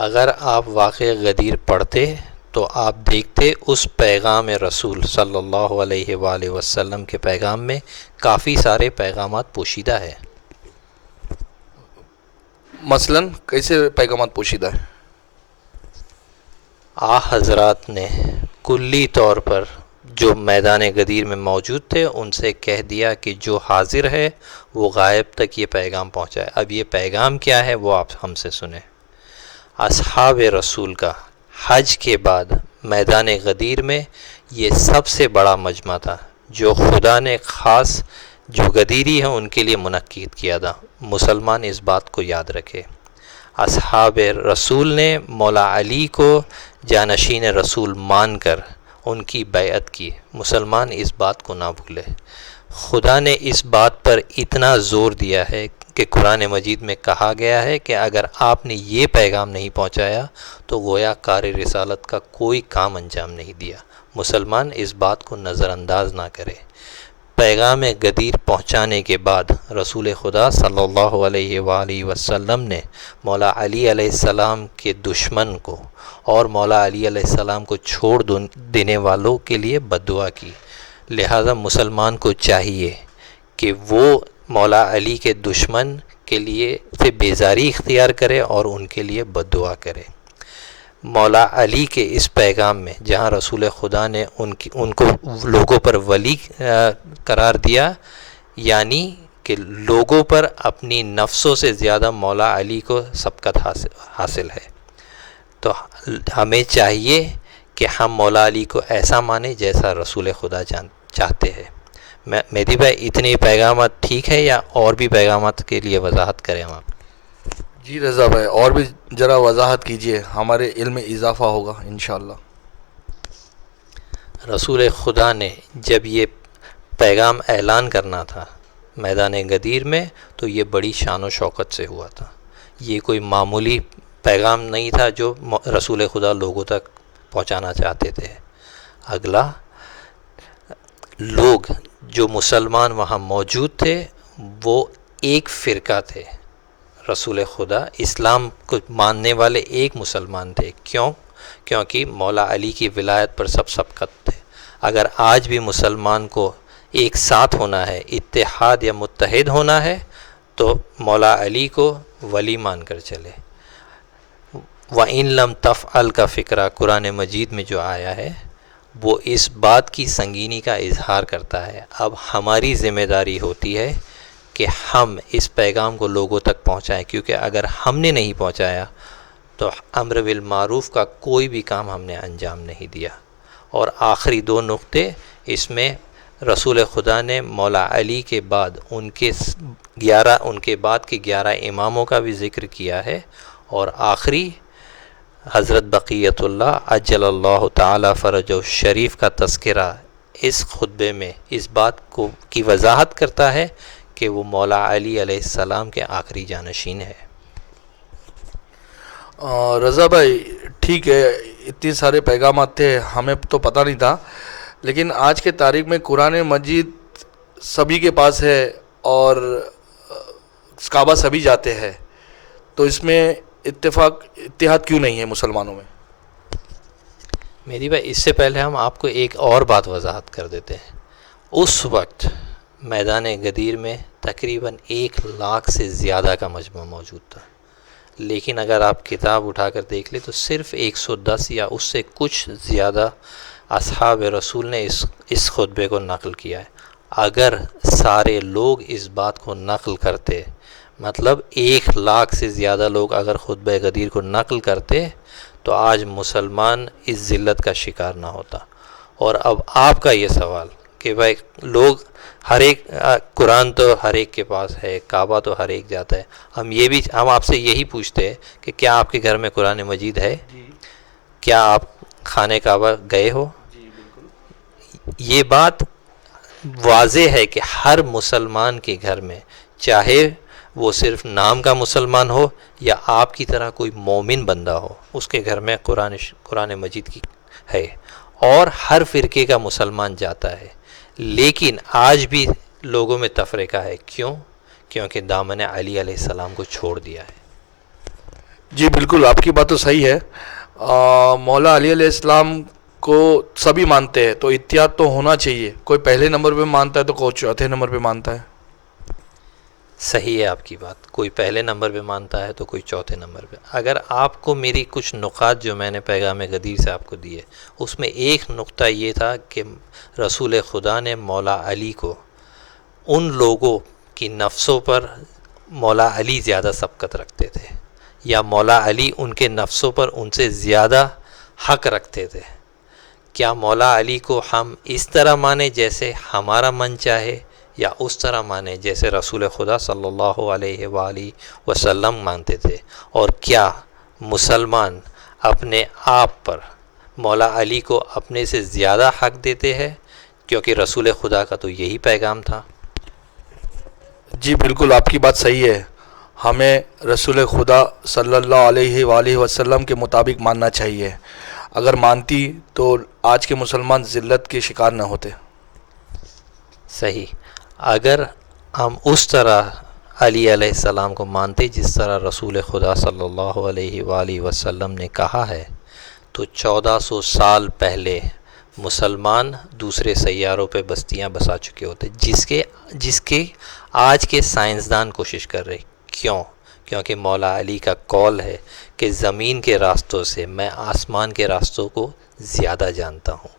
اگر آپ واقع غدیر پڑھتے تو آپ دیکھتے اس پیغام رسول صلی اللہ علیہ وآلہ وسلم کے پیغام میں کافی سارے پیغامات پوشیدہ ہے. مثلاً کیسے پیغامات پوشیدہ ہیں؟ حضرات نے کلی طور پر جو میدان غدیر میں موجود تھے ان سے کہہ دیا کہ جو حاضر ہے وہ غائب تک یہ پیغام پہنچائے. اب یہ پیغام کیا ہے وہ آپ ہم سے سنیں. اصحاب رسول کا حج کے بعد میدان غدیر میں یہ سب سے بڑا مجمع تھا جو خدا نے خاص جو غدیری ہیں ان کے لیے منعقد کیا تھا. مسلمان اس بات کو یاد رکھے. اصحاب رسول نے مولا علی کو جانشین رسول مان کر ان کی بیعت کی. مسلمان اس بات کو نہ بھولے. خدا نے اس بات پر اتنا زور دیا ہے کہ قرآن مجید میں کہا گیا ہے کہ اگر آپ نے یہ پیغام نہیں پہنچایا تو گویا کار رسالت کا کوئی کام انجام نہیں دیا. مسلمان اس بات کو نظر انداز نہ کرے. پیغام غدیر پہنچانے کے بعد رسول خدا صلی اللہ علیہ وآلہ وسلم نے مولا علی علیہ السلام کے دشمن کو اور مولا علی علیہ السلام کو چھوڑ دینے والوں کے لیے بد دعا کی. لہذا مسلمان کو چاہیے کہ وہ مولا علی کے دشمن کے لیے سے بیزاری اختیار کرے اور ان کے لیے بد دعا کرے. مولا علی کے اس پیغام میں جہاں رسول خدا نے ان کو لوگوں پر ولی قرار دیا، یعنی کہ لوگوں پر اپنی نفسوں سے زیادہ مولا علی کو سبقت حاصل ہے. تو ہمیں چاہیے کہ ہم مولا علی کو ایسا مانیں جیسا رسول خدا چاہتے ہیں. میری بھائی اتنے پیغامات ٹھیک ہے یا اور بھی پیغامات کے لیے وضاحت کریں ہم آپ؟ جی رضا بھائی اور بھی ذرا وضاحت کیجئے، ہمارے علم میں اضافہ ہوگا انشاءاللہ. رسول خدا نے جب یہ پیغام اعلان کرنا تھا میدان غدیر میں تو یہ بڑی شان و شوکت سے ہوا تھا. یہ کوئی معمولی پیغام نہیں تھا جو رسول خدا لوگوں تک پہنچانا چاہتے تھے. اگلا، لوگ جو مسلمان وہاں موجود تھے وہ ایک فرقہ تھے. رسول خدا اسلام کو ماننے والے ایک مسلمان تھے. کیونکہ مولا علی کی ولایت پر سب سبقت تھے. اگر آج بھی مسلمان کو ایک ساتھ ہونا ہے، اتحاد یا متحد ہونا ہے، تو مولا علی کو ولی مان کر چلے. وَإِن لَمْ تَفْعَلْ کا فقرہ قرآن مجید میں جو آیا ہے وہ اس بات کی سنگینی کا اظہار کرتا ہے. اب ہماری ذمہ داری ہوتی ہے کہ ہم اس پیغام کو لوگوں تک پہنچائیں، کیونکہ اگر ہم نے نہیں پہنچایا تو امر بالمعروف کا کوئی بھی کام ہم نے انجام نہیں دیا. اور آخری 2 نقطے اس میں رسول خدا نے مولا علی کے بعد ان کے بعد کے 11 اماموں کا بھی ذکر کیا ہے. اور آخری حضرت بقیت اللہ عجل اللہ تعالی فرجہ شریف کا تذکرہ اس خطبے میں اس بات کی وضاحت کرتا ہے کہ وہ مولا علی علیہ السلام کے آخری جانشین ہے. رضا بھائی ٹھیک ہے، اتنے سارے پیغامات تھے، ہمیں تو پتہ نہیں تھا، لیکن آج کے تاریخ میں قرآن مجید سبھی کے پاس ہے اور کعبہ سبھی جاتے ہیں، تو اس میں اتحاد کیوں نہیں ہے مسلمانوں میں؟ میری بھائی اس سے پہلے ہم آپ کو ایک اور بات وضاحت کر دیتے ہیں. اس وقت میدان غدیر میں تقریباً 1 لاکھ سے زیادہ کا مجمع موجود تھا، لیکن اگر آپ کتاب اٹھا کر دیکھ لیں تو صرف 110 یا اس سے کچھ زیادہ اصحاب رسول نے اس خطبے کو نقل کیا ہے. اگر سارے لوگ اس بات کو نقل کرتے، مطلب 1 لاکھ سے زیادہ لوگ اگر خطبہ غدیر کو نقل کرتے تو آج مسلمان اس ذلت کا شکار نہ ہوتا. اور اب آپ کا یہ سوال کہ بھائی لوگ قرآن تو ہر ایک کے پاس ہے، کعبہ تو ہر ایک جاتا ہے، ہم آپ سے یہی پوچھتے ہیں کہ کیا آپ کے گھر میں قرآن مجید ہے؟ کیا آپ خانہ کعبہ گئے ہو؟ یہ بات واضح ہے کہ ہر مسلمان کے گھر میں، چاہے وہ صرف نام کا مسلمان ہو یا آپ کی طرح کوئی مومن بندہ ہو، اس کے گھر میں قرآن مجید کی ہے، اور ہر فرقے کا مسلمان جاتا ہے. لیکن آج بھی لوگوں میں تفرقہ ہے. کیونکہ دامن علی علیہ السلام کو چھوڑ دیا ہے. جی بالکل، آپ کی بات تو صحیح ہے. مولا علی علیہ السلام کو سبھی مانتے ہیں، تو اتحاد تو ہونا چاہیے. کوئی پہلے نمبر پہ مانتا ہے تو کوئی چوتھے نمبر پہ مانتا ہے. صحیح ہے آپ کی بات، کوئی پہلے نمبر پہ مانتا ہے تو کوئی چوتھے نمبر پہ. اگر آپ کو میری کچھ نقاط جو میں نے پیغام غدیر سے آپ کو دیے، اس میں ایک نقطہ یہ تھا کہ رسول خدا نے مولا علی کو ان لوگوں کی نفسوں پر مولا علی زیادہ سبقت رکھتے تھے، یا مولا علی ان کے نفسوں پر ان سے زیادہ حق رکھتے تھے. کیا مولا علی کو ہم اس طرح مانیں جیسے ہمارا من چاہے، یا اس طرح مانیں جیسے رسول خدا صلی اللہ علیہ وآلہ وسلم مانتے تھے؟ اور کیا مسلمان اپنے آپ پر مولا علی کو اپنے سے زیادہ حق دیتے ہیں؟ کیونکہ رسول خدا کا تو یہی پیغام تھا. جی بالکل، آپ کی بات صحیح ہے. ہمیں رسول خدا صلی اللہ علیہ وآلہ وسلم کے مطابق ماننا چاہیے. اگر مانتی تو آج کے مسلمان ذلت کے شکار نہ ہوتے. صحیح. اگر ہم اس طرح علی علیہ السلام کو مانتے جس طرح رسول خدا صلی اللہ علیہ وآلہ وسلم نے کہا ہے، تو 1400 سال پہلے مسلمان دوسرے سیاروں پہ بستیاں بسا چکے ہوتے، جس کے آج کے سائنسدان کوشش کر رہے. کیونکہ مولا علی کا قول ہے کہ زمین کے راستوں سے میں آسمان کے راستوں کو زیادہ جانتا ہوں.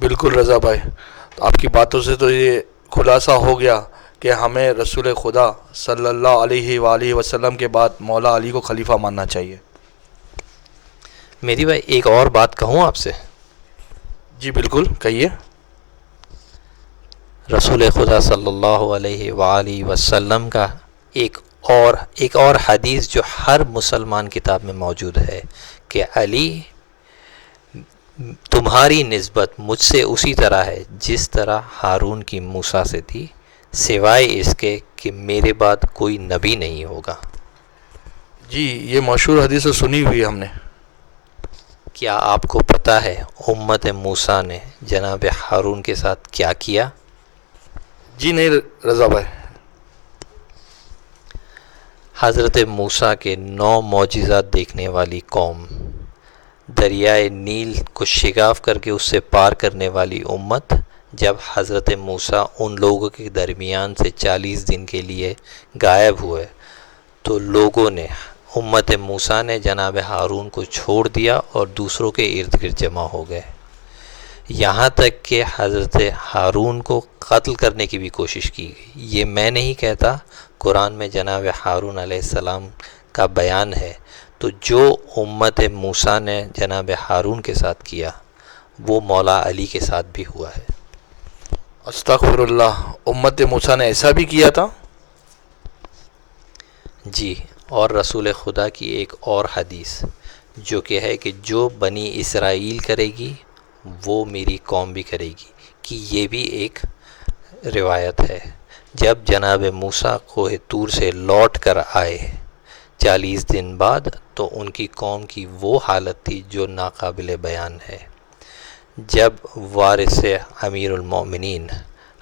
بالکل رضا بھائی، تو آپ کی باتوں سے تو یہ خلاصہ ہو گیا کہ ہمیں رسول خدا صلی اللہ علیہ وآلہ وسلم کے بعد مولا علی کو خلیفہ ماننا چاہیے. میری بھائی ایک اور بات کہوں آپ سے؟ جی بالکل کہیے. رسول خدا صلی اللہ علیہ وآلہ وسلم کا ایک اور حدیث جو ہر مسلمان کتاب میں موجود ہے کہ علی تمہاری نسبت مجھ سے اسی طرح ہے جس طرح ہارون کی موسیٰ سے تھی، سوائے اس کے کہ میرے بعد کوئی نبی نہیں ہوگا۔ جی یہ مشہور حدیث تو سنی ہوئی ہے ہم نے۔ کیا آپ کو پتہ ہے امت موسیٰ نے جناب ہارون کے ساتھ کیا کیا؟ جی نہیں رضا بھائی۔ حضرت موسیٰ کے 9 معجزات دیکھنے والی قوم، دریائے نیل کو شگاف کر کے اس سے پار کرنے والی امت، جب حضرت موسیٰ ان لوگوں کے درمیان سے 40 دن کے لیے غائب ہوئے تو لوگوں نے، امت موسیٰ نے جناب ہارون کو چھوڑ دیا اور دوسروں کے ارد گرد جمع ہو گئے، یہاں تک کہ حضرت ہارون کو قتل کرنے کی بھی کوشش کی گئی۔ یہ میں نہیں کہتا، قرآن میں جناب ہارون علیہ السلام کا بیان ہے۔ تو جو امت موسیٰ نے جناب ہارون کے ساتھ کیا وہ مولا علی کے ساتھ بھی ہوا ہے۔ استغفر اللہ، امت موسیٰ نے ایسا بھی کیا تھا؟ جی، اور رسول خدا کی ایک اور حدیث جو کہ ہے کہ جو بنی اسرائیل کرے گی وہ میری قوم بھی کرے گی، کہ یہ بھی ایک روایت ہے۔ جب جناب موسیٰ کوہ طور سے لوٹ کر آئے 40 دن بعد تو ان کی قوم کی وہ حالت تھی جو ناقابل بیان ہے۔ جب وارث امیر المومنین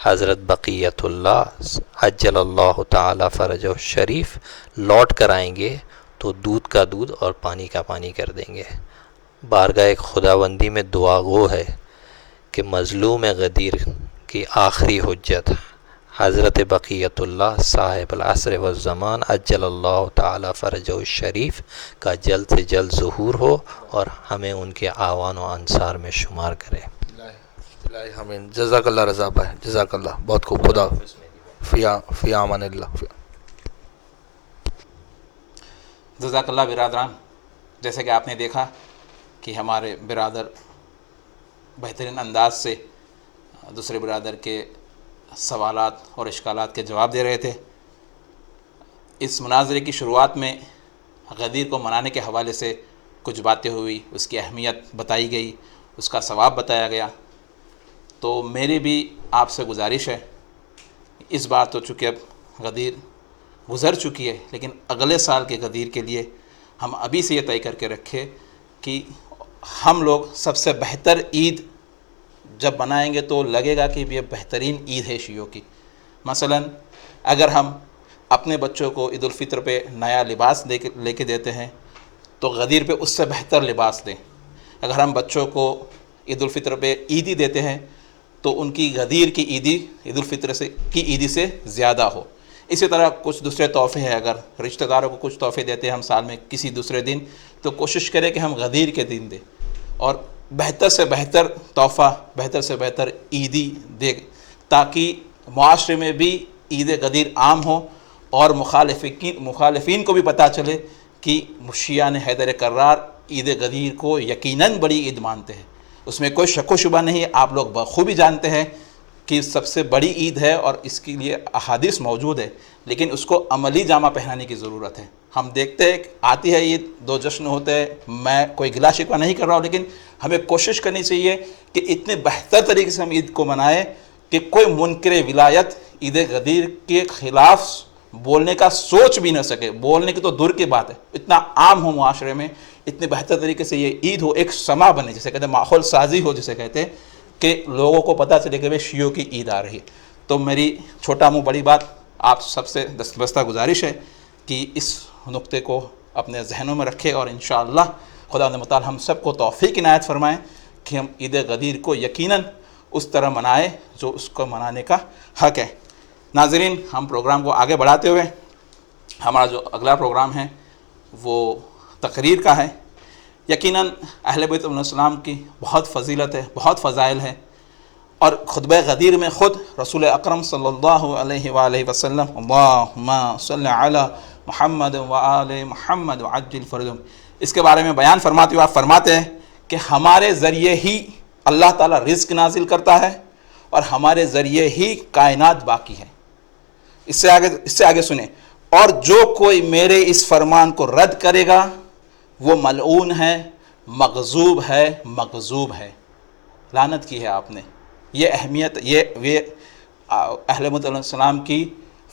حضرت بقیت اللہ عجل اللہ تعالی فرجہ شریف لوٹ کر آئیں گے تو دودھ کا دودھ اور پانی کا پانی کر دیں گے۔ بارگاہ خداوندی میں دعا گو ہے کہ مظلوم غدیر کی آخری حجت حضرت بقیت اللہ صاحب العصر والزمان عجل اللہ تعالی فرجہ الشریف کا جلد سے جلد ظہور ہو اور ہمیں ان کے اعوان و انصار میں شمار کرے۔ آمین۔ جزاک اللہ رضا بھائی، جزاک اللہ، بہت خوب، خدا فی امان اللہ۔ جزاک اللہ برادران، جیسے کہ آپ نے دیکھا کہ ہمارے برادر بہترین انداز سے دوسرے برادر کے سوالات اور اشکالات کے جواب دے رہے تھے۔ اس مناظرے کی شروعات میں غدیر کو منانے کے حوالے سے کچھ باتیں ہوئی، اس کی اہمیت بتائی گئی، اس کا ثواب بتایا گیا۔ تو میری بھی آپ سے گزارش ہے، اس بار تو چونکہ اب غدیر گزر چکی ہے، لیکن اگلے سال کے غدیر کے لیے ہم ابھی سے یہ طے کر کے رکھے کہ ہم لوگ سب سے بہتر عید جب منائیں گے تو لگے گا کہ یہ بہترین عید ہے شیعوں کی۔ مثلا اگر ہم اپنے بچوں کو عید الفطر پہ نیا لباس لے کے دیتے ہیں تو غدیر پہ اس سے بہتر لباس دیں۔ اگر ہم بچوں کو عید الفطر پہ عیدی دیتے ہیں تو ان کی غدیر کی عیدی عید الفطر کی عیدی سے زیادہ ہو۔ اسی طرح کچھ دوسرے تحفے ہیں، اگر رشتہ داروں کو کچھ تحفے دیتے ہیں ہم سال میں کسی دوسرے دن، تو کوشش کریں کہ ہم غدیر کے دن دیں اور بہتر سے بہتر تحفہ، بہتر سے بہتر عیدی دیں، تاکہ معاشرے میں بھی عید غدیر عام ہو اور مخالفین کو بھی پتہ چلے کہ شیعہ نے حیدر کرار عید غدیر کو یقیناً بڑی عید مانتے ہیں۔ اس میں کوئی شک و شبہ نہیں، آپ لوگ بخوبی جانتے ہیں کہ سب سے بڑی عید ہے اور اس کے لیے احادیث موجود ہے، لیکن اس کو عملی جامہ پہنانے کی ضرورت ہے۔ ہم دیکھتے ہیں کہ آتی ہے عید، 2 جشن ہوتے ہیں، میں کوئی گلا شکوہ نہیں کر رہا ہوں، لیکن ہمیں کوشش کرنی چاہیے کہ اتنے بہتر طریقے سے ہم عید کو منائیں کہ کوئی منکر ولایت عید غدیر کے خلاف بولنے کا سوچ بھی نہ سکے۔ بولنے کی تو دور کی بات ہے، اتنا عام ہو معاشرے میں، اتنے بہتر طریقے سے یہ عید ہو، ایک سما بنے، جسے کہتے ہیں ماحول سازی ہو، جسے کہتے ہیں کہ لوگوں کو پتہ چلے کہ شیعوں کی عید آ رہی ہے۔ تو میری چھوٹا منہ بڑی بات آپ سب سے دستبستہ گزارش ہے کہ اس نقطے کو اپنے ذہنوں میں رکھے اور انشاءاللہ خدا متعال ہم سب کو توفیق عنایت فرمائیں کہ ہم عید غدیر کو یقیناً اس طرح منائیں جو اس کو منانے کا حق ہے۔ ناظرین، ہم پروگرام کو آگے بڑھاتے ہوئے ہمارا جو اگلا پروگرام ہے وہ تقریر کا ہے۔ یقیناً اہل بیت علیہ السلام کی بہت فضیلت ہے، بہت فضائل ہے، اور خطبہ غدیر میں خود رسول اکرم صلی اللہ علیہ وآلہ وسلم اللہم صلی علی محمد وآل محمد وعجل فرجہم، اس کے بارے میں بیان فرماتے ہوئے آپ فرماتے ہیں کہ ہمارے ذریعے ہی اللہ تعالیٰ رزق نازل کرتا ہے اور ہمارے ذریعے ہی کائنات باقی ہے۔ اس سے آگے سنیں، اور جو کوئی میرے اس فرمان کو رد کرے گا وہ ملعون ہے، مغضوب ہے، مغضوب ہے، لعنت کی ہے آپ نے. یہ اہمیت، یہ اہل بیت علیہ السلام کی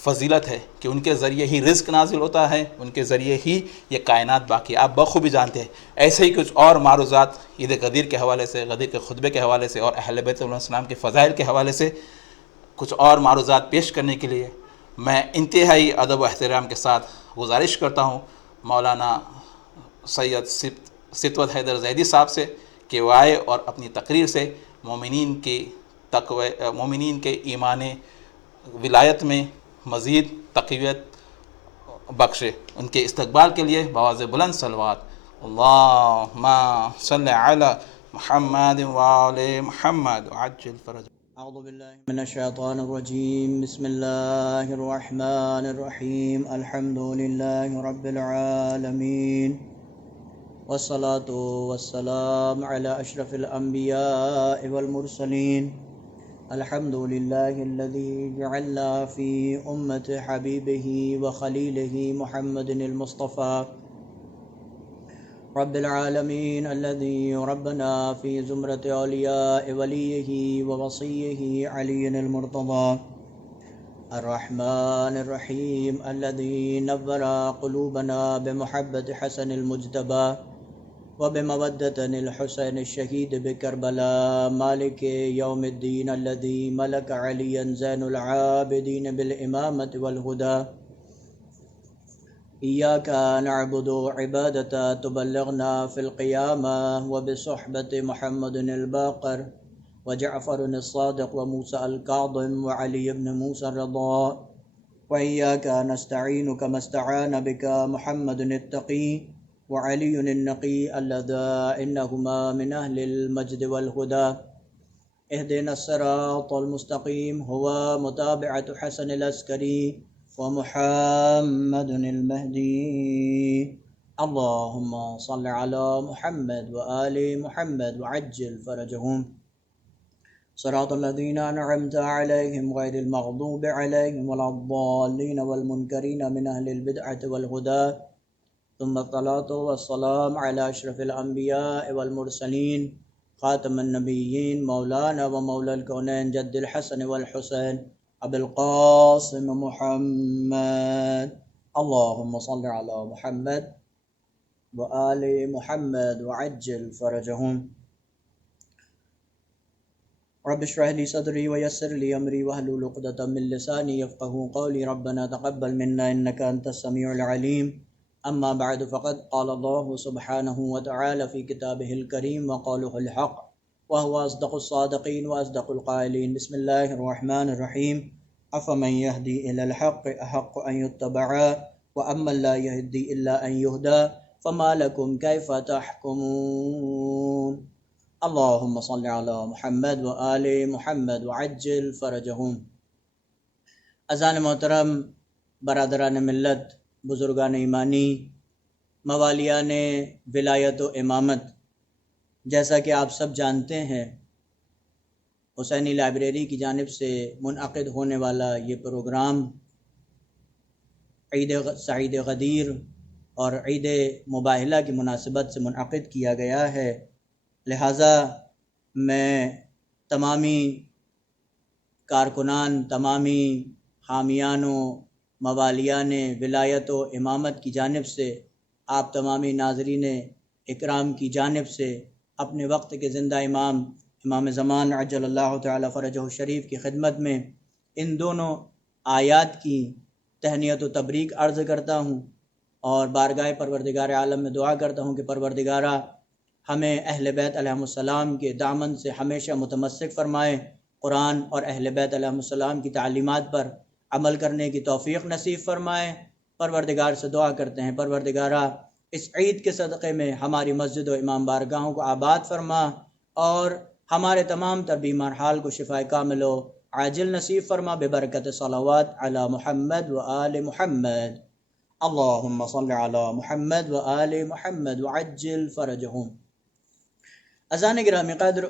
فضیلت ہے کہ ان کے ذریعے ہی رزق نازل ہوتا ہے، ان کے ذریعے ہی یہ کائنات باقی. آپ بخوبی جانتے ہیں. ایسے ہی کچھ اور معروضات عید غدیر کے حوالے سے، غدیر کے خطبے کے حوالے سے اور اہل بیت علیہ السلام کے فضائل کے حوالے سے کچھ اور معروضات پیش کرنے کے لیے میں انتہائی ادب و احترام کے ساتھ گزارش کرتا ہوں مولانا سید ستوت حیدر زیدی صاحب سے کہ وہ آئے اور اپنی تقریر سے مومنین کے ایمان ولایت میں مزید تقویت بخشے. ان کے استقبال کے لیے بآواز بلند صلوات. اللہم صلی علی محمد وآل محمد وعجل فرج. اعوذ باللہ من الشیطان الرجیم. بسم اللہ الرحمن الرحیم. الحمد للہ رب العالمین والصلاة والسلام علی اشرف الانبیاء والمرسلین. الحمد للہ الذی جعلنا فی امت حبیبہ وخلیلہ محمد المصطفى رب العالمین الذي ربنا في زمرة اولیاء ولیہ ووصیہ علی المرتضى الرحمن الرحیم الذي نور قلوبنا بمحبت حسن المجتبى وبمودة الحسین الشہید بکربلاء مالک یوم الدین الذي ملک علیا زین العابدین بالامامة والہدى. ایاک نعبد عبادتا تبلغنا فی القیامہ وبصحبت محمد الباقر وجعفر الصادق وموسى الكاظم وعلی بن موسى الرضا. وإياك نستعين كما استعان بك محمد التقي وعلي النقي اللذا إنهما من أهل المجد والهدى. اهدنا الصراط المستقيم هو متابعة حسن العسكري ومحمد المهدي. اللهم صل على محمد وآل محمد وعجل فرجهم. صراط الذين أنعمت عليهم غير المغضوب عليهم ولا الضالين والمنكرين من أهل البدعة والهدى. ثم الصلاة والسلام على أشرف الأنبياء والمرسلين خاتم النبيين مولانا ومولى الكونين جد الحسن والحسين أبي القاسم محمد. اللهم صل على محمد وآل محمد وعجل فرجهم. رب اشرح لي صدري ويسر لي أمري واحلل عقدة من لساني يفقهوا قولي. ربنا تقبل منا إنك أنت السميع العليم. أما بعد فقد قال الله سبحانه وتعالى في كتابه الكريم وقوله الحق وهو أصدق الصادقين وأصدق القائلين. بسم الله الرحمن الرحيم. أفمن يهدي إلى الحق أحق أن يتبع وأمن لا يهدي إلا أن يهدى فما لكم كيف تحكمون. اللهم صل على محمد وآل محمد وعجل فرجهم. اذان محترم، برادران ملت، بزرگان ایمانی، موالیان ولایت و امامت، جیسا کہ آپ سب جانتے ہیں حسینی لائبریری کی جانب سے منعقد ہونے والا یہ پروگرام عید سعید غدیر اور عید مباہلہ کی مناسبت سے منعقد کیا گیا ہے. لہٰذا میں تمامی کارکنان، تمامی حامیان و موالیان ولایت و امامت کی جانب سے، آپ تمامی ناظرین اکرام کی جانب سے اپنے وقت کے زندہ امام زمان عجل اللہ تعالی فرجہ الشریف کی خدمت میں ان دونوں آیات کی تہنیت و تبریک عرض کرتا ہوں اور بارگاہ پروردگار عالم میں دعا کرتا ہوں کہ پروردگارہ ہمیں اہل بیت علیہم السلام کے دامن سے ہمیشہ متمسک فرمائے، قرآن اور اہل بیت علیہم السلام کی تعلیمات پر عمل کرنے کی توفیق نصیب فرمائے. پروردگار سے دعا کرتے ہیں پروردگارہ اس عید کے صدقے میں ہماری مسجد و امام بارگاہوں کو آباد فرما اور ہمارے تمام تر بیمار حال کو شفاء کامل و عاجل نصیب فرما ببرکت صلوات علی محمد و آل محمد. اللہم صل علی محمد و آل محمد وعجل فرجہم. اذان گرامی قدر،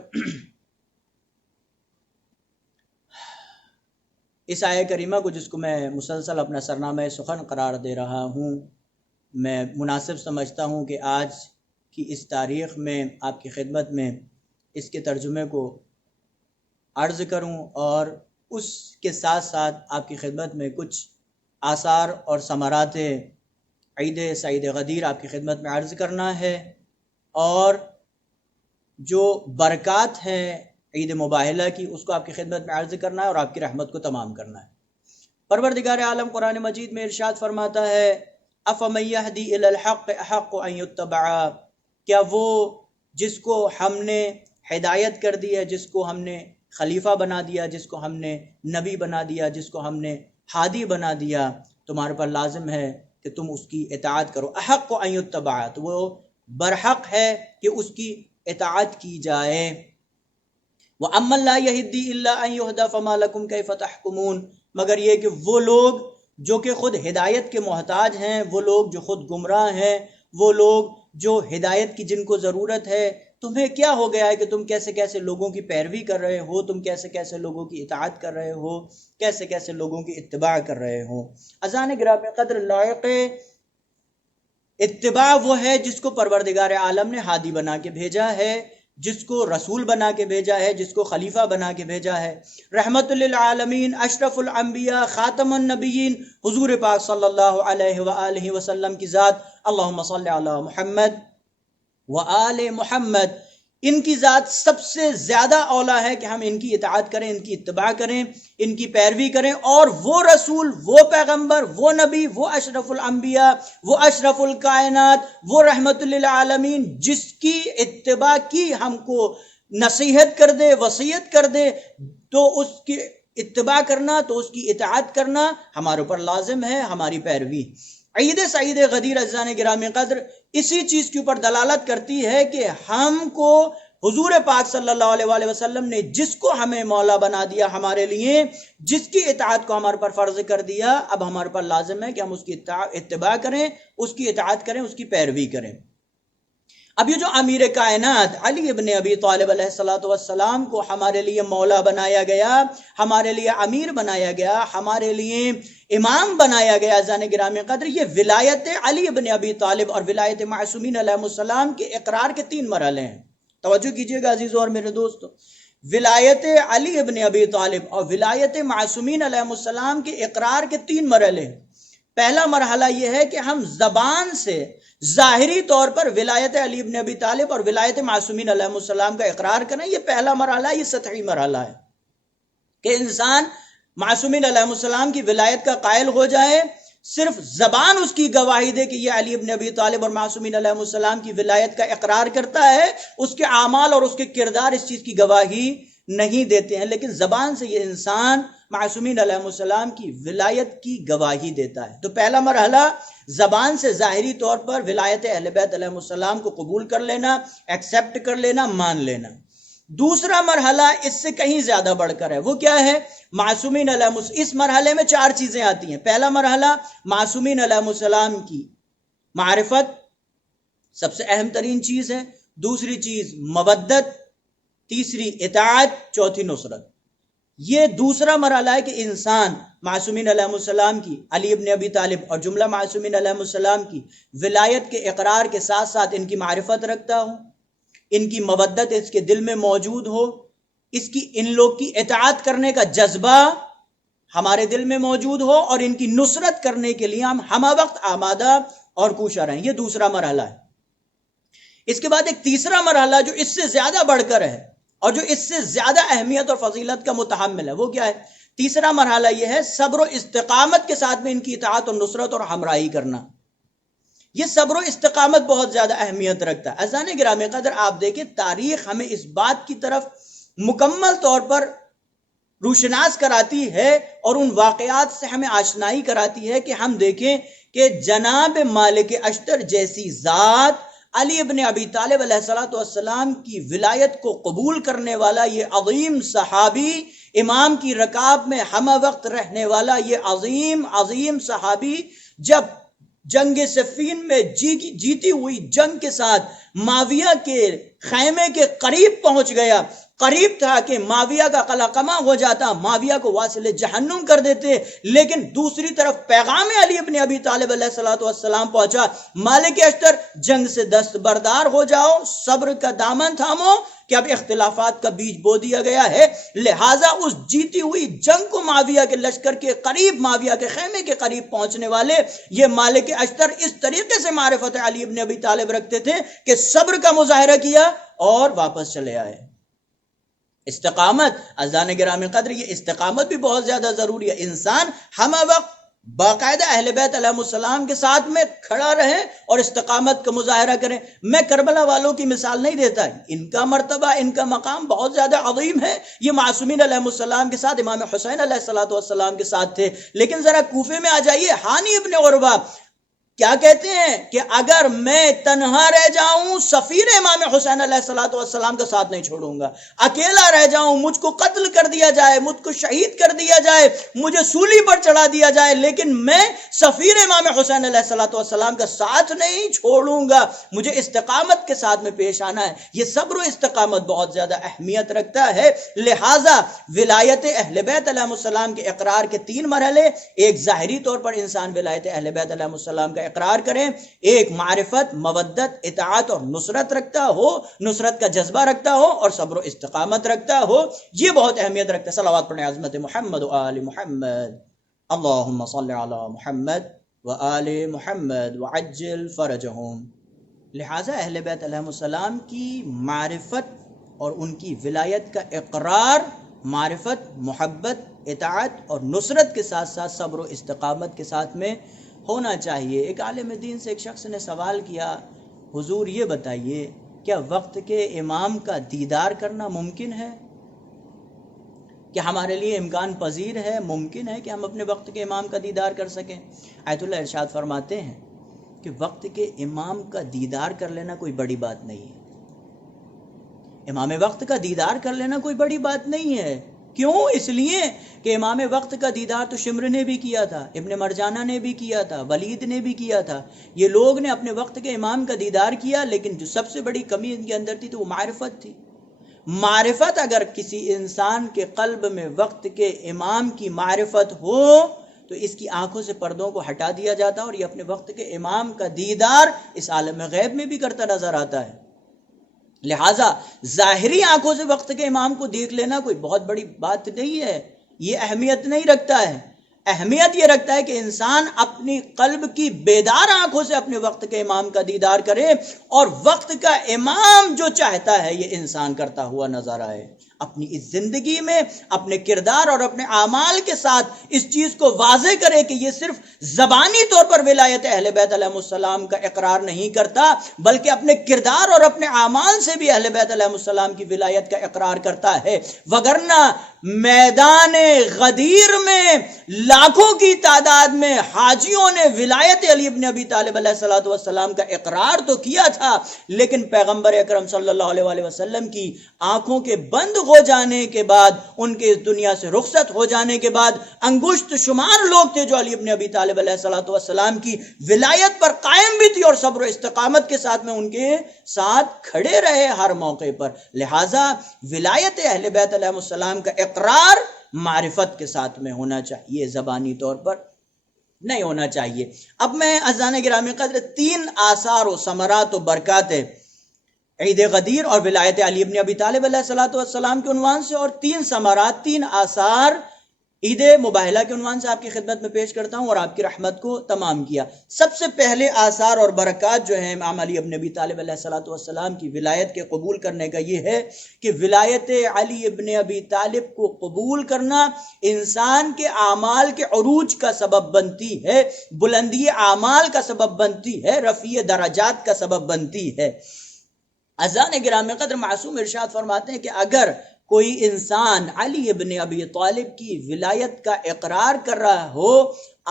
اس آیہ کریمہ کو جس کو میں مسلسل اپنا سرنامہ سخن قرار دے رہا ہوں، میں مناسب سمجھتا ہوں کہ آج کی اس تاریخ میں آپ کی خدمت میں اس کے ترجمے کو عرض کروں، اور اس کے ساتھ ساتھ آپ کی خدمت میں کچھ آثار اور ثمرات عید سعید غدیر آپ کی خدمت میں عرض کرنا ہے، اور جو برکات ہیں عید مباہلہ کی اس کو آپ کی خدمت میں عرض کرنا ہے اور آپ کی رحمت کو تمام کرنا ہے۔ پروردگار عالم قرآن مجید میں ارشاد فرماتا ہے أَفَمَن يَهْدِي إِلَى الْحَقِّ أَحَقُّ أَن يُتَّبَعَ، کیا وہ جس کو ہم نے ہدایت کر دی ہے، جس کو ہم نے خلیفہ بنا دیا، جس کو ہم نے نبی بنا دیا، جس کو ہم نے ہادی بنا دیا، تمہارے پر لازم ہے کہ تم اس کی اطاعت کرو۔ احق ان یتبع، تو وہ برحق ہے کہ اس کی اطاعت کی جائے۔ وَأَمَّن لَا يَهْدِي إِلَّا أَن يُهْدَىٰ فَمَا لَكُمْ كَيْفَ تَحْكُمُونَ، مگر یہ کہ وہ لوگ جو کہ خود ہدایت کے محتاج ہیں، وہ لوگ جو خود گمراہ ہیں، وہ لوگ جو ہدایت کی جن کو ضرورت ہے، تمہیں کیا ہو گیا ہے کہ تم کیسے کیسے لوگوں کی پیروی کر رہے ہو، تم کیسے کیسے لوگوں کی اطاعت کر رہے ہو، کیسے کیسے لوگوں کی اتباع کر رہے ہو۔ اذان گرامی قدر لائق اتباع وہ ہے جس کو پروردگار عالم نے ہادی بنا کے بھیجا ہے، جس کو رسول بنا کے بھیجا ہے، جس کو خلیفہ بنا کے بھیجا ہے، رحمت للعالمین، اشرف الانبیاء، خاتم النبیین، حضور پاک صلی اللہ علیہ وآلہ وسلم کی ذات، اللہم صلی علی محمد وآل محمد، ان کی ذات سب سے زیادہ اولا ہے کہ ہم ان کی اطاعت کریں، ان کی اتباع کریں، ان کی پیروی کریں، اور وہ رسول، وہ پیغمبر، وہ نبی، وہ اشرف الانبیاء، وہ اشرف الکائنات، وہ رحمت للعالمین، جس کی اتباع کی ہم کو نصیحت کر دے، وصیت کر دے، تو اس کی اتباع کرنا، تو اس کی اطاعت کرنا ہمارے اوپر لازم ہے، ہماری پیروی۔ عید سعید غدیر عزیزان گرامی قدر اسی چیز کے اوپر دلالت کرتی ہے کہ ہم کو حضور پاک صلی اللہ علیہ وآلہ وسلم نے جس کو ہمیں مولا بنا دیا ہمارے لیے، جس کی اطاعت کو ہمارے پر فرض کر دیا، اب ہمارے پر لازم ہے کہ ہم اس کی اتباع کریں، اس کی اطاعت کریں، اس کی پیروی کریں۔ اب یہ جو امیر کائنات علی ابن ابی طالب علیہ السلام کو ہمارے لیے مولا بنایا گیا، ہمارے لیے امیر بنایا گیا، ہمارے لیے امام بنایا گیا، عزیزان گرامی قدر، یہ ولایت علی ابن ابی طالب اور ولایت معصومین علیہ السلام کے اقرار کے 3 مرحلے ہیں۔ توجہ کیجئے گا عزیزوں اور میرے دوستو، ولایت علی ابن ابی طالب اور ولایت معصومین علیہ السلام کے اقرار کے 3 مرحلے ہیں۔ پہلا مرحلہ یہ ہے کہ ہم زبان سے ظاہری طور پر ولایت علی ابن ابی طالب اور ولایت معصومین علیہ السلام کا اقرار کریں، یہ پہلا مرحلہ ہے، یہ سطحی مرحلہ ہے کہ انسان معصومین علیہ السلام کی ولایت کا قائل ہو جائے، صرف زبان اس کی گواہی دے کہ یہ علی ابن ابی طالب اور معصومین علیہ السلام کی ولایت کا اقرار کرتا ہے، اس کے اعمال اور اس کے کردار اس چیز کی گواہی نہیں دیتے ہیں، لیکن زبان سے یہ انسان معصومین علیہ السلام کی ولایت کی گواہی دیتا ہے۔ تو پہلا مرحلہ زبان سے ظاہری طور پر ولایت اہل بیت علیہ السلام کو قبول کر لینا، ایکسیپٹ کر لینا، مان لینا۔ دوسرا مرحلہ اس سے کہیں زیادہ بڑھ کر ہے، وہ کیا ہے؟ معصومین علیہ السلام، اس مرحلے میں 4 چیزیں آتی ہیں۔ پہلا مرحلہ معصومین علیہ السلام کی معرفت، سب سے اہم ترین چیز ہے۔ دوسری چیز مودت، تیسری اطاعت، چوتھی نصرت۔ یہ دوسرا مرحلہ ہے کہ انسان معصومین علیہ السلام کی، علی ابن ابی طالب اور جملہ معصومین علیہ السلام کی ولایت کے اقرار کے ساتھ ساتھ ان کی معرفت رکھتا ہو، ان کی مودت اس کے دل میں موجود ہو، اس کی ان لوگ کی اطاعت کرنے کا جذبہ ہمارے دل میں موجود ہو، اور ان کی نصرت کرنے کے لیے ہم ہمہ وقت آمادہ اور کوشاں رہیں۔ یہ دوسرا مرحلہ ہے۔ اس کے بعد ایک تیسرا مرحلہ جو اس سے زیادہ بڑھ کر ہے اور جو اس سے زیادہ اہمیت اور فضیلت کا متحمل ہے، وہ کیا ہے؟ تیسرا مرحلہ یہ ہے صبر و استقامت کے ساتھ میں ان کی اطاعت اور نصرت اور ہمراہی کرنا۔ یہ صبر و استقامت بہت زیادہ اہمیت رکھتا ہے۔ عزیزان گرامی قدر، آپ دیکھیں تاریخ ہمیں اس بات کی طرف مکمل طور پر روشناس کراتی ہے اور ان واقعات سے ہمیں آشنائی کراتی ہے کہ ہم دیکھیں کہ جناب مالک اشتر جیسی ذات، علی ابن ابی طالب علیہ السلام کی ولایت کو قبول کرنے والا یہ عظیم صحابی، امام کی رکاب میں ہمہ وقت رہنے والا یہ عظیم صحابی، جب جنگ صفین میں جیتی ہوئی جنگ کے ساتھ معاویہ کے خیمے کے قریب پہنچ گیا قریب تھا کہ معاویہ کا قلع قمع ہو جاتا، معاویہ کو واصل جہنم کر دیتے، لیکن دوسری طرف پیغام علی ابن ابی طالب علیہ السلام پہنچا، مالک اشتر جنگ سے دستبردار ہو جاؤ، صبر کا دامن تھامو کہ اب اختلافات کا بیج بو دیا گیا ہے، لہٰذا اس جیتی ہوئی جنگ کو معاویہ کے لشکر کے قریب، معاویہ کے خیمے کے قریب پہنچنے والے یہ مالک اشتر اس طریقے سے معرفت علی ابن ابی طالب رکھتے تھے کہ صبر کا مظاہرہ کیا اور واپس چلے آئے۔ استقامت، عزیزان گرامی قدر، یہ استقامت بھی بہت زیادہ ضروری ہے۔ انسان ہمہ وقت باقاعدہ اہل بیت علیہ السلام کے ساتھ میں کھڑا رہے اور استقامت کا مظاہرہ کریں۔ میں کربلا والوں کی مثال نہیں دیتا، ان کا مرتبہ، ان کا مقام بہت زیادہ عظیم ہے، یہ معصومین علیہ السلام کے ساتھ، امام حسین علیہ السلام کے ساتھ تھے۔ لیکن ذرا کوفے میں آ جائیے، ہانی ابن عروہ کیا کہتے ہیں کہ اگر میں تنہا رہ جاؤں سفیر امام حسین علیہ السلام کا ساتھ نہیں چھوڑوں گا، اکیلا رہ جاؤں، مجھ کو قتل کر دیا جائے، مجھ کو شہید کر دیا جائے، مجھے سولی پر چڑھا دیا جائے، لیکن میں سفیر امام حسین علیہ السلام کا ساتھ نہیں چھوڑوں گا، مجھے استقامت کے ساتھ میں پیش آنا ہے۔ یہ صبر و استقامت بہت زیادہ اہمیت رکھتا ہے، لہٰذا ولایت اہل بیت علیہ السلام کے اقرار کے 3 مرحلے، ایک ظاہری طور پر انسان ولایت اہل بیت علیہ السلام کا اقرار کریں، ایک معرفت، مودت، اطاعت اور نصرت رکھتا ہو، نصرت کا جذبہ رکھتا ہو، اور صبر و استقامت رکھتا ہو، یہ بہت اہمیت رکھتا ہے۔ صلوات پڑھیں عظمت محمد و آل محمد، اللہم صلی علی محمد و آل محمد وعجل فرجہم۔ لہٰذا اہل بیت علیہ السلام کی معرفت اور ان کی ولایت کا اقرار معرفت، محبت، اطاعت اور نصرت کے ساتھ ساتھ صبر و استقامت کے ساتھ میں ہونا چاہیے۔ ایک عالم دین سے ایک شخص نے سوال کیا، حضور یہ بتائیے کیا وقت کے امام کا دیدار کرنا ممکن ہے؟ کیا ہمارے لیے امکان پذیر ہے، ممکن ہے کہ ہم اپنے وقت کے امام کا دیدار کر سکیں؟ آیت اللہ ارشاد فرماتے ہیں کہ وقت کے امام کا دیدار کر لینا کوئی بڑی بات نہیں ہے۔ امام وقت کا دیدار کر لینا کوئی بڑی بات نہیں ہے۔ کیوں؟ اس لیے کہ امام وقت کا دیدار تو شمر نے بھی کیا تھا، ابن مرجانہ نے بھی کیا تھا، ولید نے بھی کیا تھا، یہ لوگ نے اپنے وقت کے امام کا دیدار کیا، لیکن جو سب سے بڑی کمی ان کے اندر تھی تو وہ معرفت تھی۔ معرفت، اگر کسی انسان کے قلب میں وقت کے امام کی معرفت ہو تو اس کی آنکھوں سے پردوں کو ہٹا دیا جاتا اور یہ اپنے وقت کے امام کا دیدار اس عالم غیب میں بھی کرتا نظر آتا ہے۔ لہٰذا ظاہری آنکھوں سے وقت کے امام کو دیکھ لینا کوئی بہت بڑی بات نہیں ہے، یہ اہمیت نہیں رکھتا ہے۔ اہمیت یہ رکھتا ہے کہ انسان اپنی قلب کی بیدار آنکھوں سے اپنے وقت کے امام کا دیدار کرے اور وقت کا امام جو چاہتا ہے یہ انسان کرتا ہوا نظر آئے۔ اپنی اس زندگی میں اپنے کردار اور اپنے اعمال کے ساتھ اس چیز کو واضح کرے کہ یہ صرف زبانی طور پر ولایت اہل بیت علیہ السلام کا اقرار نہیں کرتا، بلکہ اپنے کردار اور اپنے اعمال سے بھی اہل بیت علیہ السلام کی ولایت کا اقرار کرتا ہے۔ وگرنہ میدان غدیر میں لاکھوں کی تعداد میں حاجیوں نے ولایت علی ابن ابی طالب علیہ السلام کا اقرار تو کیا تھا، لیکن پیغمبر اکرم صلی اللہ علیہ وسلم کی آنکھوں کے بند ہو جانے کے بعد، ان کے اس دنیا سے رخصت ہو جانے کے بعد انگشت شمار لوگ تھے جو علی ابن ابی طالب علیہ السلام کی ولایت پر قائم بھی تھی اور صبر و استقامت کے ساتھ میں ان کے ساتھ کھڑے رہے ہر موقع پر۔ لہٰذا ولایت اہل بیت علیہ السلام کا اقرار معرفت کے ساتھ میں ہونا چاہیے، زبانی طور پر نہیں ہونا چاہیے۔ اب میں عزیزان گرامی قدر 3 آثار و ثمرات و برکات عید غدیر اور ولایت علی ابن ابی طالب علیہ السلام کے عنوان سے اور 3 ثمرات، 3 آثار عید مباہلہ کے عنوان سے آپ کی خدمت میں پیش کرتا ہوں اور آپ کی رحمت کو تمام کیا۔ سب سے پہلے آثار اور برکات جو ہیں امام علی ابن ابی طالب علیہ السلام کی ولایت کے قبول کرنے کا یہ ہے کہ ولایت علی ابن ابی طالب کو قبول کرنا انسان کے اعمال کے عروج کا سبب بنتی ہے، بلندی اعمال کا سبب بنتی ہے، رفیع درجات کا سبب بنتی ہے۔ عزیزان گرامی قدر، معصوم ارشاد فرماتے ہیں کہ اگر کوئی انسان علی ابن ابی طالب کی ولایت کا اقرار کر رہا ہو،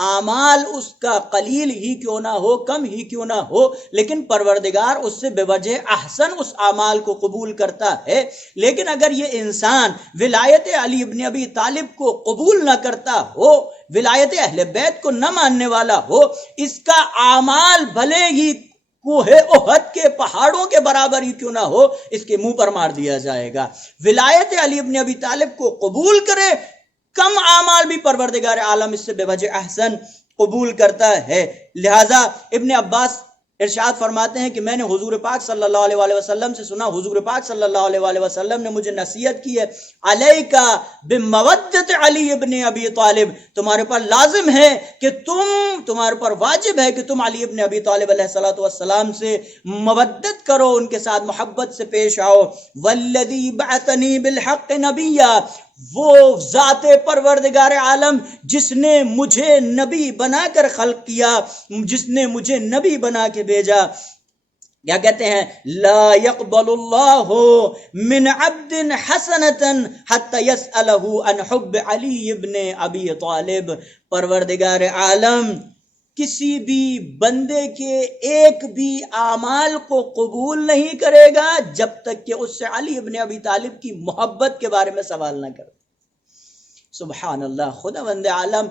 اعمال اس کا قلیل ہی کیوں نہ ہو، کم ہی کیوں نہ ہو، لیکن پروردگار اس سے بے وجہ احسن اس اعمال کو قبول کرتا ہے، لیکن اگر یہ انسان ولایت علی ابن ابی طالب کو قبول نہ کرتا ہو، ولایت اہل بیت کو نہ ماننے والا ہو، اس کا اعمال بھلے ہی کوہ احد کے پہاڑوں کے برابر ہی کیوں نہ ہو اس کے منہ پر مار دیا جائے گا۔ ولایت علی ابن ابی طالب کو قبول کرے، کم اعمال بھی پروردگار عالم اس سے بے وجہ احسن قبول کرتا ہے۔ لہٰذا ابن عباس ارشاد فرماتے ہیں کہ میں نے حضور پاک صلی اللہ علیہ وآلہ وسلم سے سنا، حضور پاک صلی اللہ علیہ وآلہ وسلم نے مجھے نصیحت کی ہے، علیکا بمودت علی ابن ابی طالب، تمہارے پر لازم ہے کہ تمہارے پر واجب ہے کہ تم علی ابن ابی طالب علیہ السلام سے مودت کرو، ان کے ساتھ محبت سے پیش آؤ۔ والذی بعثنی بالحق نبیا، وہ ذات پروردگار عالم جس نے مجھے نبی بنا کر خلق کیا، جس نے مجھے نبی بنا کے بھیجا، کیا کہتے ہیں، لا يقبل اللہ من عبد حسنتا حتی یسألہ عن حب علی ابن ابی طالب، پروردگار عالم کسی بھی بندے کے ایک بھی اعمال کو قبول نہیں کرے گا جب تک کہ اس سے علی ابن ابی طالب کی محبت کے بارے میں سوال نہ کرے۔ سبحان اللہ، خدا بند عالم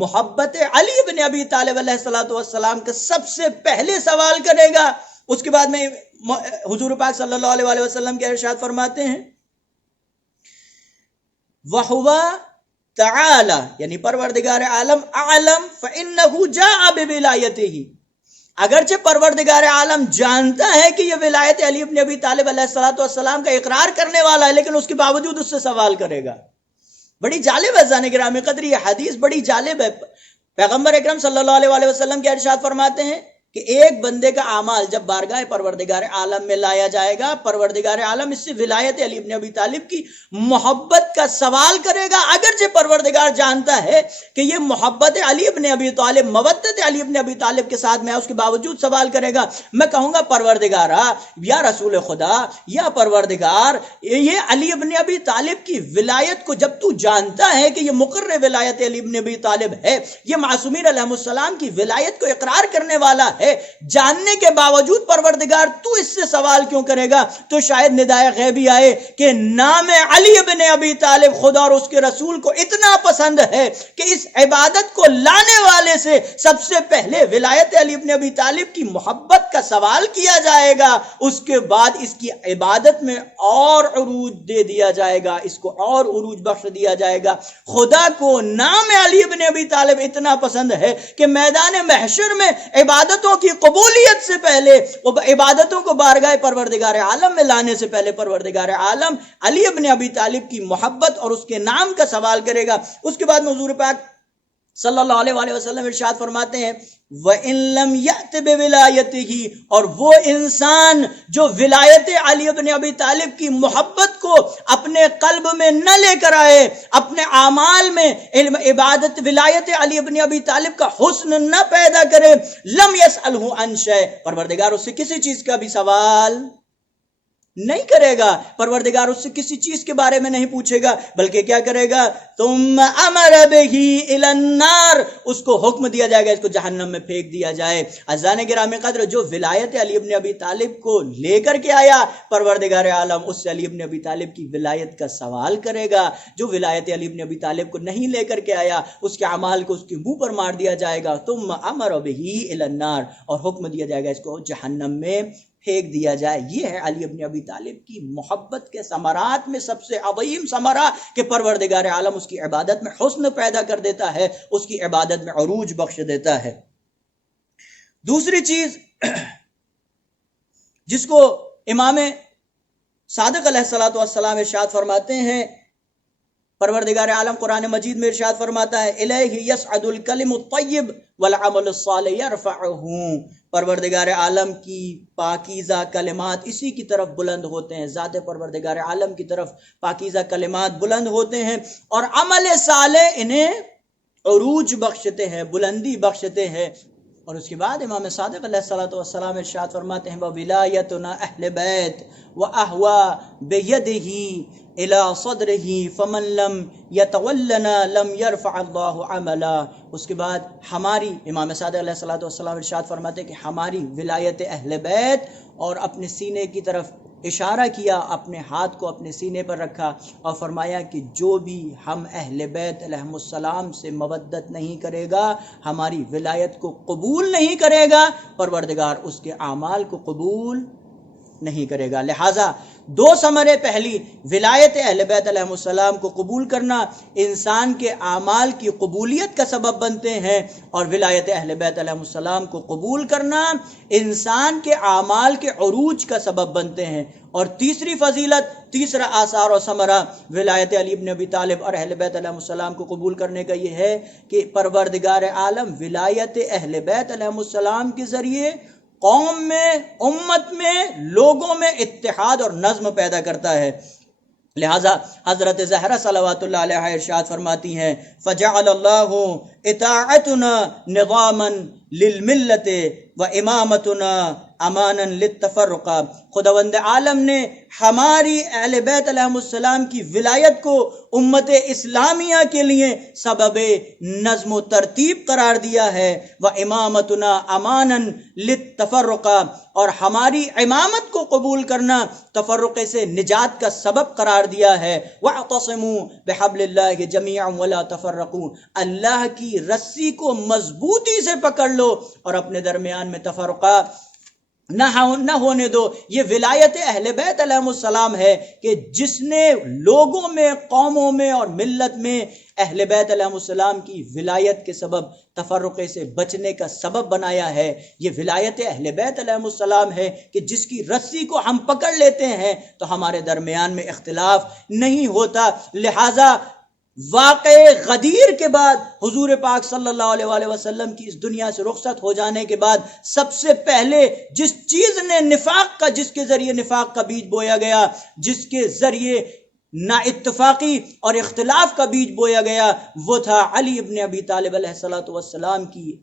محبت علی ابن ابی طالب علیہ السلام کا سب سے پہلے سوال کرے گا۔ اس کے بعد میں حضور پاک صلی اللہ علیہ وآلہ وسلم کے ارشاد فرماتے ہیں، وَهُوَ تعالی، یعنی پروردگار عالم اعلم فإنہ جاء بولایتہ، اگرچہ پروردگار عالم جانتا ہے کہ یہ ولایت علی ابن ابی طالب علیہ السلام کا اقرار کرنے والا ہے، لیکن اس کے باوجود اس سے سوال کرے گا۔ بڑی جالب ہے زان گرامی قدر، یہ حدیث بڑی جالب ہے۔ پیغمبر اکرم صلی اللہ علیہ وآلہ وسلم کے ارشاد فرماتے ہیں کہ ایک بندے کا اعمال جب بارگاہ پروردگار عالم میں لایا جائے گا، پروردگار عالم اس سے ولایت علی ابن ابی طالب کی محبت کا سوال کرے گا، اگرچہ پروردگار جانتا ہے کہ یہ محبت علی ابن ابی طالب، مودت علی ابن ابی طالب کے ساتھ میں اس کے باوجود سوال کرے گا۔ میں کہوں گا پروردگارا یا رسول خدا یا پروردگار، یہ علی ابن ابی طالب کی ولایت کو جب تو جانتا ہے کہ یہ مقرر ولایت علی ابن ابی طالب ہے، یہ معصومین علیہ السلام کی ولایت کو اقرار کرنے والا ہے، جاننے کے باوجود پروردگار تو اس سے سوال کیوں کرے گا؟ تو شاید ندائے غیبی آئے کہ نام علی ابن ابی طالب خدا اور اس کے رسول کو اتنا پسند ہے کہ اس عبادت کو لانے والے سے سب سے پہلے ولایت علی ابن ابی طالب کی محبت کا سوال کیا جائے گا، اس کے بعد اس کی عبادت میں اور عروج دے دیا جائے گا، اس کو اور عروج بخش دیا جائے گا۔ خدا کو نام علی ابن ابی طالب اتنا پسند ہے کہ میدان محشر میں عبادتوں کی قبولیت سے پہلے، عبادتوں کو بارگاہ پروردگار عالم میں لانے سے پہلے پروردگار عالم علی ابن ابی طالب کی محبت اور اس کے نام کا سوال کرے گا۔ اس کے بعد حضور پاک صلی اللہ علیہ وآلہ وسلم ارشاد فرماتے ہیں، وَإِن لَمْ يَأْتِ بِوِلَایَتِهِ، اور وہ انسان جو ولایت علی ابن ابی طالب کی محبت کو اپنے قلب میں نہ لے کر آئے، اپنے اعمال میں علم عبادت ولایت علی ابن ابی طالب کا حسن نہ پیدا کرے، لم يسألہ عن شیء، پروردگار اس سے کسی چیز کا بھی سوال نہیں کرے گا، پروردگار اس سے کسی چیز کے بارے میں نہیں پوچھے گا، بلکہ کیا کرے گا، ثم امر بہ الی النار، اس کو حکم دیا جائے گا اس کو جہنم میں پھینک دیا جائے۔ عزیزان گرامی قدر، جو ولایت علی ابن ابی طالب کو لے کر کے آیا، پروردگار عالم اس سے علی ابن ابی طالب کی ولایت کا سوال کرے گا۔ جو ولایت علی ابن ابی طالب کو نہیں لے کر کے آیا، اس کے اعمال کو اس کے منہ پر مار دیا جائے گا، ثم امر بہ الی النار، اور حکم دیا جائے گا اس کو جہنم میں پھینک دیا جائے۔ یہ ہے علی ابن ابی طالب کی محبت کے ثمرات میں سب سے عظیم ثمرہ کہ پروردگار عالم اس کی عبادت میں حسن پیدا کر دیتا ہے، اس کی عبادت میں عروج بخش دیتا ہے۔ دوسری چیز جس کو امام صادق علیہ السلام ارشاد فرماتے ہیں، پروردگار عالم قرآن مجید میں ارشاد فرماتا ہے، الیہ یصعد الکلم الطیب والعمل الصالح یرفعہ، پروردگار عالم کی پاکیزہ کلمات اسی کی طرف بلند ہوتے ہیں، ذات پروردگار عالم کی طرف پاکیزہ کلمات بلند ہوتے ہیں، اور عمل صالح انہیں عروج بخشتے ہیں، بلندی بخشتے ہیں۔ اور اس کے بعد امام صادق علیہ السلام ارشاد فرماتے ہیں، وَوِلَایَتُنَا أَهْلِ بَيْتِ وَأَهْوَى بِيَدِهِ إِلَى صَدْرِهِ فَمَنْ لَمْ يَتَوَلَّنَا لَمْ يَرْفَعَ اللَّهُ عَمَلًا۔ اس کے بعد ہماری امام صادق علیہ السلام ارشاد فرماتے ہیں کہ ہماری ولایت اہل بیت اور اپنے سینے کی طرف اشارہ کیا، اپنے ہاتھ کو اپنے سینے پر رکھا اور فرمایا کہ جو بھی ہم اہل بیت علیہم السلام سے مودت نہیں کرے گا، ہماری ولایت کو قبول نہیں کرے گا، پروردگار اس کے اعمال کو قبول نہیں کرے گا۔ لہٰذا دو ثمرے، پہلی ولایت اہل بیت علیہم السلام کو قبول کرنا انسان کے اعمال کی قبولیت کا سبب بنتے ہیں، اور ولایت اہل بیت علیہم السلام کو قبول کرنا انسان کے اعمال کے عروج کا سبب بنتے ہیں۔ اور تیسری فضیلت، تیسرا آثار و ثمرہ ولایت علی بن ابی طالب اور اہل بیت علیہم السلام کو قبول کرنے کا یہ ہے کہ پروردگار عالم ولایت اہل بیت علیہم السلام کے ذریعے قوم میں، امت میں، لوگوں میں اتحاد اور نظم پیدا کرتا ہے۔ لہٰذا حضرت زہرا صلوات اللہ علیہ ارشاد فرماتی ہیں فجعل اللہ اطاعتنا نظاما للملت و امامتنا امانا للتفرق، خداوند عالم نے ہماری اہل بیت علیہم السلام کی ولایت کو امت اسلامیہ کے لیے سبب نظم و ترتیب قرار دیا ہے، و امامتنا امانا للتفرق، اور ہماری امامت کو قبول کرنا تفرقے سے نجات کا سبب قرار دیا ہے۔ واعتصموا بحبل اللہ جمیعا ولا تفرقوا، اللہ کی رسی کو مضبوطی سے پکڑ لو اور اپنے درمیان میں تفرقہ نہ ہونے دو۔ یہ ولایت اہل بیت علیہم السلام ہے کہ جس نے لوگوں میں، قوموں میں اور ملت میں اہل بیت علیہم السلام کی ولایت کے سبب تفرقے سے بچنے کا سبب بنایا ہے۔ یہ ولایت اہل بیت علیہم السلام ہے کہ جس کی رسی کو ہم پکڑ لیتے ہیں تو ہمارے درمیان میں اختلاف نہیں ہوتا۔ لہٰذا واقع غدیر کے بعد حضور پاک صلی اللہ علیہ وآلہ وسلم کی اس دنیا سے رخصت ہو جانے کے بعد سب سے پہلے جس چیز نے نفاق کا، جس کے ذریعے نفاق کا بیج بویا گیا، جس کے ذریعے نا اتفاقی اور اختلاف کا بیج بویا گیا، وہ تھا علی ابن ابی طالب علیہ السلام کی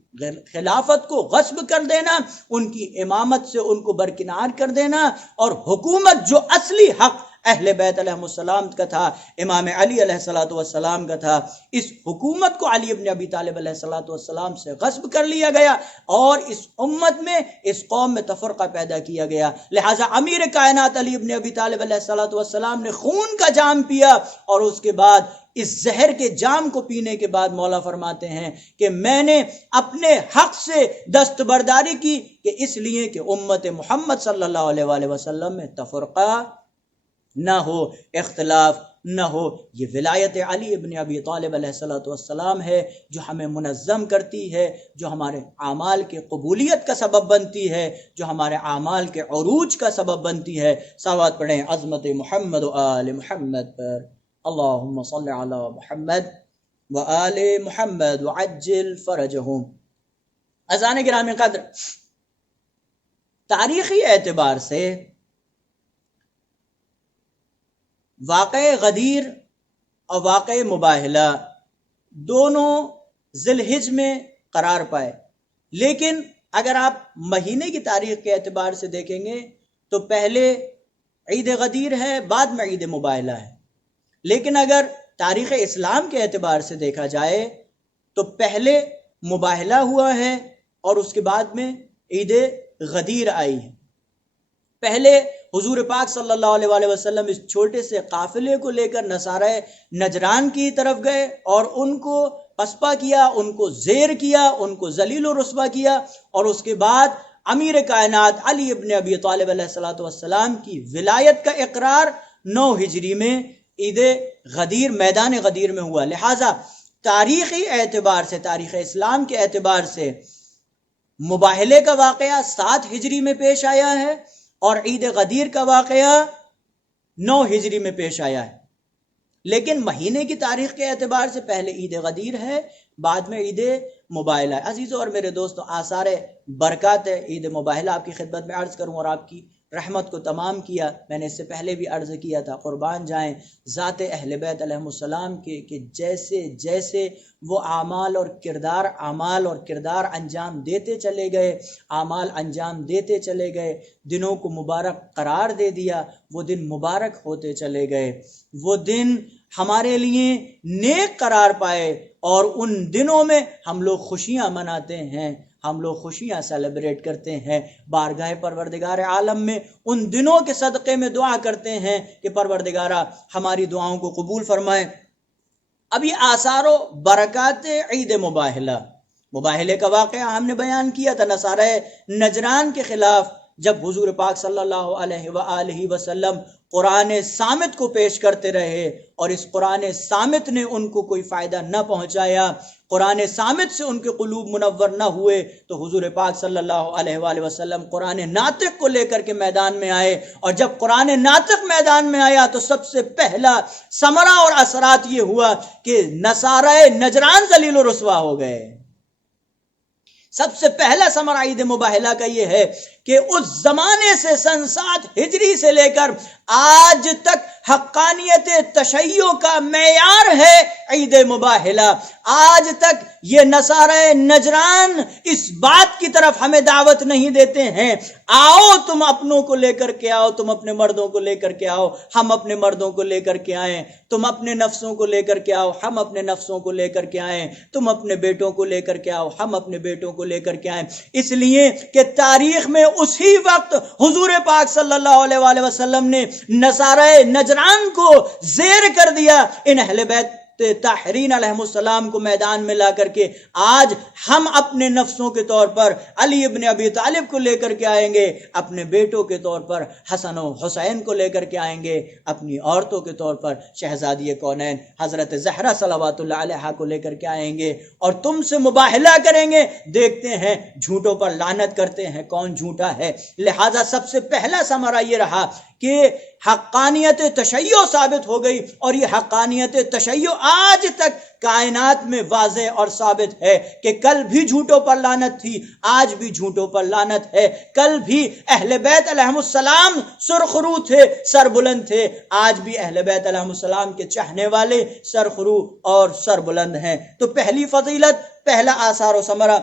خلافت کو غصب کر دینا، ان کی امامت سے ان کو برکنار کر دینا، اور حکومت جو اصلی حق اہل بیت علیہ السلام کا تھا، امام علی علیہ السلام کا تھا، اس حکومت کو علی ابن ابی طالب علیہ السلام سے غصب کر لیا گیا اور اس امت میں، اس قوم میں تفرقہ پیدا کیا گیا۔ لہٰذا امیر کائنات علی ابن ابی طالب علیہ السلام نے خون کا جام پیا، اور اس کے بعد اس زہر کے جام کو پینے کے بعد مولا فرماتے ہیں کہ میں نے اپنے حق سے دستبرداری کی کہ اس لیے کہ امت محمد صلی اللہ علیہ وآلہ وسلم میں تفرقہ نہ ہو، اختلاف نہ ہو۔ یہ ولایت علی ابن ابی طالب علیہ السلام ہے جو ہمیں منظم کرتی ہے، جو ہمارے اعمال کے قبولیت کا سبب بنتی ہے، جو ہمارے اعمال کے عروج کا سبب بنتی ہے۔ صلوات پڑھیں عظمت محمد و آل محمد پر۔ اللہم صل علی محمد و آل محمد وعجل فرجہم۔ عزیزان گرامی قدر، تاریخی اعتبار سے واقع غدیر اور واقع مباہلہ دونوں ذی الحجہ میں قرار پائے، لیکن اگر آپ مہینے کی تاریخ کے اعتبار سے دیکھیں گے تو پہلے عید غدیر ہے، بعد میں عید مباہلہ ہے۔ لیکن اگر تاریخ اسلام کے اعتبار سے دیکھا جائے تو پہلے مباہلہ ہوا ہے اور اس کے بعد میں عید غدیر آئی ہے۔ پہلے حضور پاک صلی اللہ علیہ وآلہ وسلم اس چھوٹے سے قافلے کو لے کر نصارہ نجران کی طرف گئے اور ان کو پسپا کیا، ان کو زیر کیا، ان کو ذلیل و رسوا کیا، اور اس کے بعد امیر کائنات علی ابن ابی طالب علیہ السلام کی ولایت کا اقرار 9 ہجری میں عید غدیر، میدان غدیر میں ہوا۔ لہٰذا تاریخی اعتبار سے، تاریخ اسلام کے اعتبار سے مباہلے کا واقعہ 7 ہجری میں پیش آیا ہے اور عید غدیر کا واقعہ 9 ہجری میں پیش آیا ہے۔ لیکن مہینے کی تاریخ کے اعتبار سے پہلے عید غدیر ہے، بعد میں عید مباہلہ ہے۔ عزیزوں اور میرے دوستوں، آثار برکات ہے عید مباہلہ آپ کی خدمت میں عرض کروں اور آپ کی رحمت کو تمام کیا۔ میں نے اس سے پہلے بھی عرض کیا تھا، قربان جائیں ذات اہل بیت علیہ السلام کے کہ جیسے جیسے وہ اعمال اور کردار انجام دیتے چلے گئے، اعمال انجام دیتے چلے گئے، دنوں کو مبارک قرار دے دیا، وہ دن مبارک ہوتے چلے گئے، وہ دن ہمارے لیے نیک قرار پائے، اور ان دنوں میں ہم لوگ خوشیاں مناتے ہیں، ہم لوگ خوشیاں سیلیبریٹ کرتے ہیں، بارگاہ پروردگار عالم میں ان دنوں کے صدقے میں دعا کرتے ہیں کہ پروردگارہ ہماری دعاؤں کو قبول فرمائے۔ اب یہ آثار و برکات عید مباہلے کا واقعہ ہم نے بیان کیا تھا، نصارہ نجران کے خلاف جب حضور پاک صلی اللہ علیہ وآلہ وسلم قرآن صامت کو پیش کرتے رہے اور اس قرآن صامت نے ان کو کوئی فائدہ نہ پہنچایا، قرآن صامت سے ان کے قلوب منور نہ ہوئے، تو حضور پاک صلی اللہ علیہ وآلہ وسلم قرآن ناطق کو لے کر کے میدان میں آئے، اور جب قرآن ناطق میدان میں آیا تو سب سے پہلا ثمرہ اور اثرات یہ ہوا کہ نصارہ نجران ذلیل و رسوا ہو گئے۔ سب سے پہلا ثمرہ عید مباہلہ کا یہ ہے کہ اس زمانے سے سن 7 ہجری سے لے کر آج تک حقانیت تشیع کا معیار ہے عید مباہلہ۔ آج تک یہ نصارہ نجران اس بات کی طرف ہمیں دعوت نہیں دیتے ہیں، آؤ تم اپنوں کو لے کر کے آؤ، تم اپنے مردوں کو لے کر کے آؤ، ہم اپنے مردوں کو لے کر کے آئیں، تم اپنے نفسوں کو لے کر کے آؤ، ہم اپنے نفسوں کو لے کر کے آئیں، تم اپنے بیٹوں کو لے کر کے آؤ، ہم اپنے بیٹوں کو لے کر کے آئیں۔ اس لیے کہ تاریخ میں اسی وقت حضور پاک صلی اللہ علیہ وآلہ وسلم نے نصارہ نجران کو زیر کر دیا، ان اہل بیت طاہرین علیہ السلام کو میدان میں لا کر کے آج ہم اپنے نفسوں کے طور پر علی ابن ابی طالب کو لے کر کے آئیں گے، اپنے بیٹوں کے طور پر حسن و حسین کو لے کر کے آئیں گے، اپنی عورتوں کے طور پر شہزادی کونین حضرت زہرا صلوات اللہ علیہا کو لے کر کے آئیں گے، اور تم سے مباہلہ کریں گے۔ دیکھتے ہیں جھوٹوں پر لعنت کرتے ہیں کون جھوٹا ہے۔ لہذا سب سے پہلا ثمرہ یہ رہا کہ حقانیت تشیع ثابت ہو گئی، اور یہ حقانیت تشیع آج تک کائنات میں واضح اور ثابت ہے کہ کل بھی جھوٹوں پر لعنت تھی، آج بھی جھوٹوں پر لعنت ہے۔ کل بھی اہل بیت علیہ السلام سرخرو تھے، سر بلند تھے، آج بھی اہل بیت علیہ السلام کے چاہنے والے سرخرو اور سر بلند ہیں۔ تو پہلی فضیلت، پہلا آثار و ثمرہ۔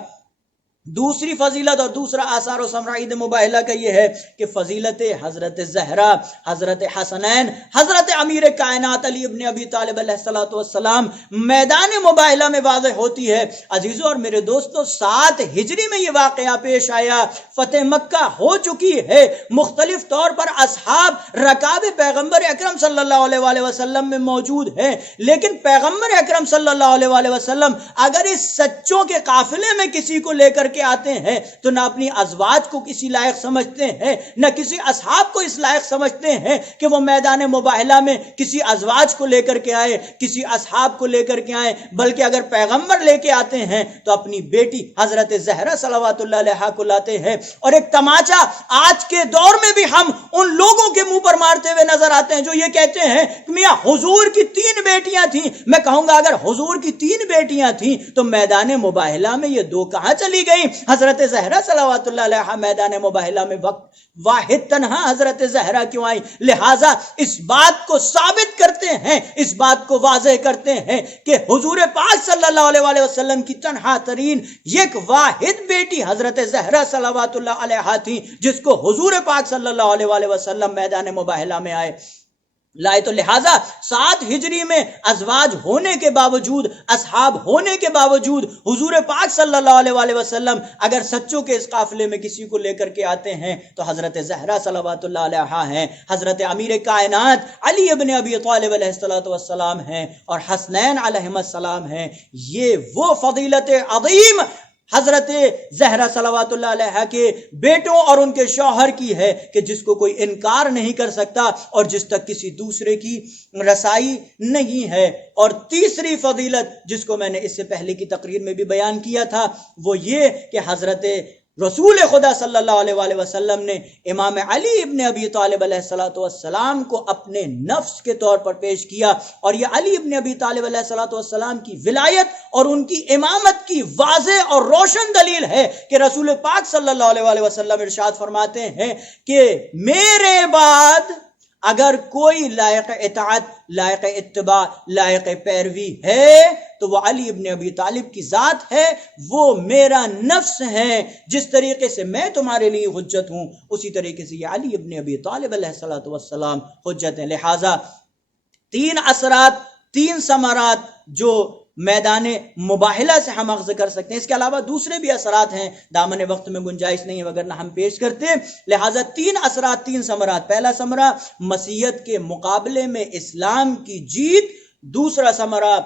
دوسری فضیلت اور دوسرا آثار و ثمرہ عید مباہلہ کا یہ ہے کہ فضیلت حضرت زہرا، حضرت حسنین، حضرت امیر کائنات علی ابن ابی طالب علیہ السلام میدان مباہلہ میں واضح ہوتی ہے۔ عزیزوں اور میرے دوستوں، 7 ہجری میں یہ واقعہ پیش آیا، فتح مکہ ہو چکی ہے، مختلف طور پر اصحاب رکاب پیغمبر اکرم صلی اللہ علیہ وآلہ وسلم میں موجود ہیں، لیکن پیغمبر اکرم صلی اللہ علیہ وآلہ وسلم اگر اس سچوں کے قافلے میں کسی کو لے کر کے آتے ہیں تو نہ اپنی ازواج کو کسی لائق سمجھتے ہیں، نہ کسی اصحاب کو اس لائق سمجھتے ہیں کہ وہ میدان مباہلہ میں کسی ازواج کو لے کر کے آئے، کسی اصحاب کو لے کر کے آئے، بلکہ اگر پیغمبر لے کے آتے ہیں تو اپنی بیٹی حضرت زہرا صلوات اللہ علیہا کو لاتے ہیں۔ اور ایک تماچا آج کے دور میں بھی ہم ان لوگوں کے منہ پر مارتے ہوئے نظر آتے ہیں جو یہ کہتے ہیں کہ میاں حضور کی 3 بیٹیاں تھیں۔ میں کہوں گا اگر حضور کی 3 بیٹیاں تھیں تو میدان مباہلہ میں یہ 2 کہاں چلی گئیں؟ حضرت زہرا صلوات اللہ علیہا میدان مباہلہ میں وقت واحد تنہا حضرت زہرا کیوں آئی؟ لہٰذا اس بات کو ثابت کرتے ہیں، اس بات کو واضح کرتے ہیں کہ حضور پاک صلی اللہ علیہ وآلہ وسلم کی تنہا ترین ایک واحد بیٹی حضرت زہرا صلوات اللہ علیہا تھی، جس کو حضور پاک صلی اللہ علیہ وآلہ وسلم میدان مباہلہ میں لائے۔ تو لہٰذا 7 ہجری میں ازواج ہونے کے باوجود، اصحاب ہونے کے باوجود، حضور پاک صلی اللہ علیہ وآلہ وسلم اگر سچوں کے اس قافلے میں کسی کو لے کر کے آتے ہیں تو حضرت زہرا صلوات اللہ علیہا ہیں، حضرت امیر کائنات علی ابن ابی طالب علیہ السلام ہیں، اور حسنین علیہ السلام ہیں۔ یہ وہ فضیلت عظیم حضرت زہرا صلوات اللہ علیہا کے بیٹوں اور ان کے شوہر کی ہے کہ جس کو کوئی انکار نہیں کر سکتا اور جس تک کسی دوسرے کی رسائی نہیں ہے۔ اور تیسری فضیلت جس کو میں نے اس سے پہلے کی تقریر میں بھی بیان کیا تھا وہ یہ کہ حضرت رسول خدا صلی اللہ علیہ وآلہ وسلم نے امام علی ابن ابی طالب علیہ السلام کو اپنے نفس کے طور پر پیش کیا، اور یہ علی ابن ابی طالب علیہ السلام کی ولایت اور ان کی امامت کی واضح اور روشن دلیل ہے کہ رسول پاک صلی اللہ علیہ وآلہ وسلم ارشاد فرماتے ہیں کہ میرے بعد اگر کوئی لائق اطاعت، لائق اتباع، لائق پیروی ہے تو وہ علی ابن ابی طالب کی ذات ہے، وہ میرا نفس ہے۔ جس طریقے سے میں تمہارے لیے حجت ہوں اسی طریقے سے یہ علی ابن ابی طالب علیہ السلام حجت ہیں۔ لہٰذا 3 اثرات، 3 ثمرات جو میدان مباہلہ سے ہم اخذ کر سکتے ہیں. اس کے علاوہ دوسرے بھی اثرات ہیں، دامن وقت میں گنجائش نہیں ہے وگرنہ ہم پیش کرتے. لہٰذا 3 اثرات، 3 ثمرات. پہلا ثمرہ مسیحیت کے مقابلے میں اسلام کی جیت. دوسرا ثمرہ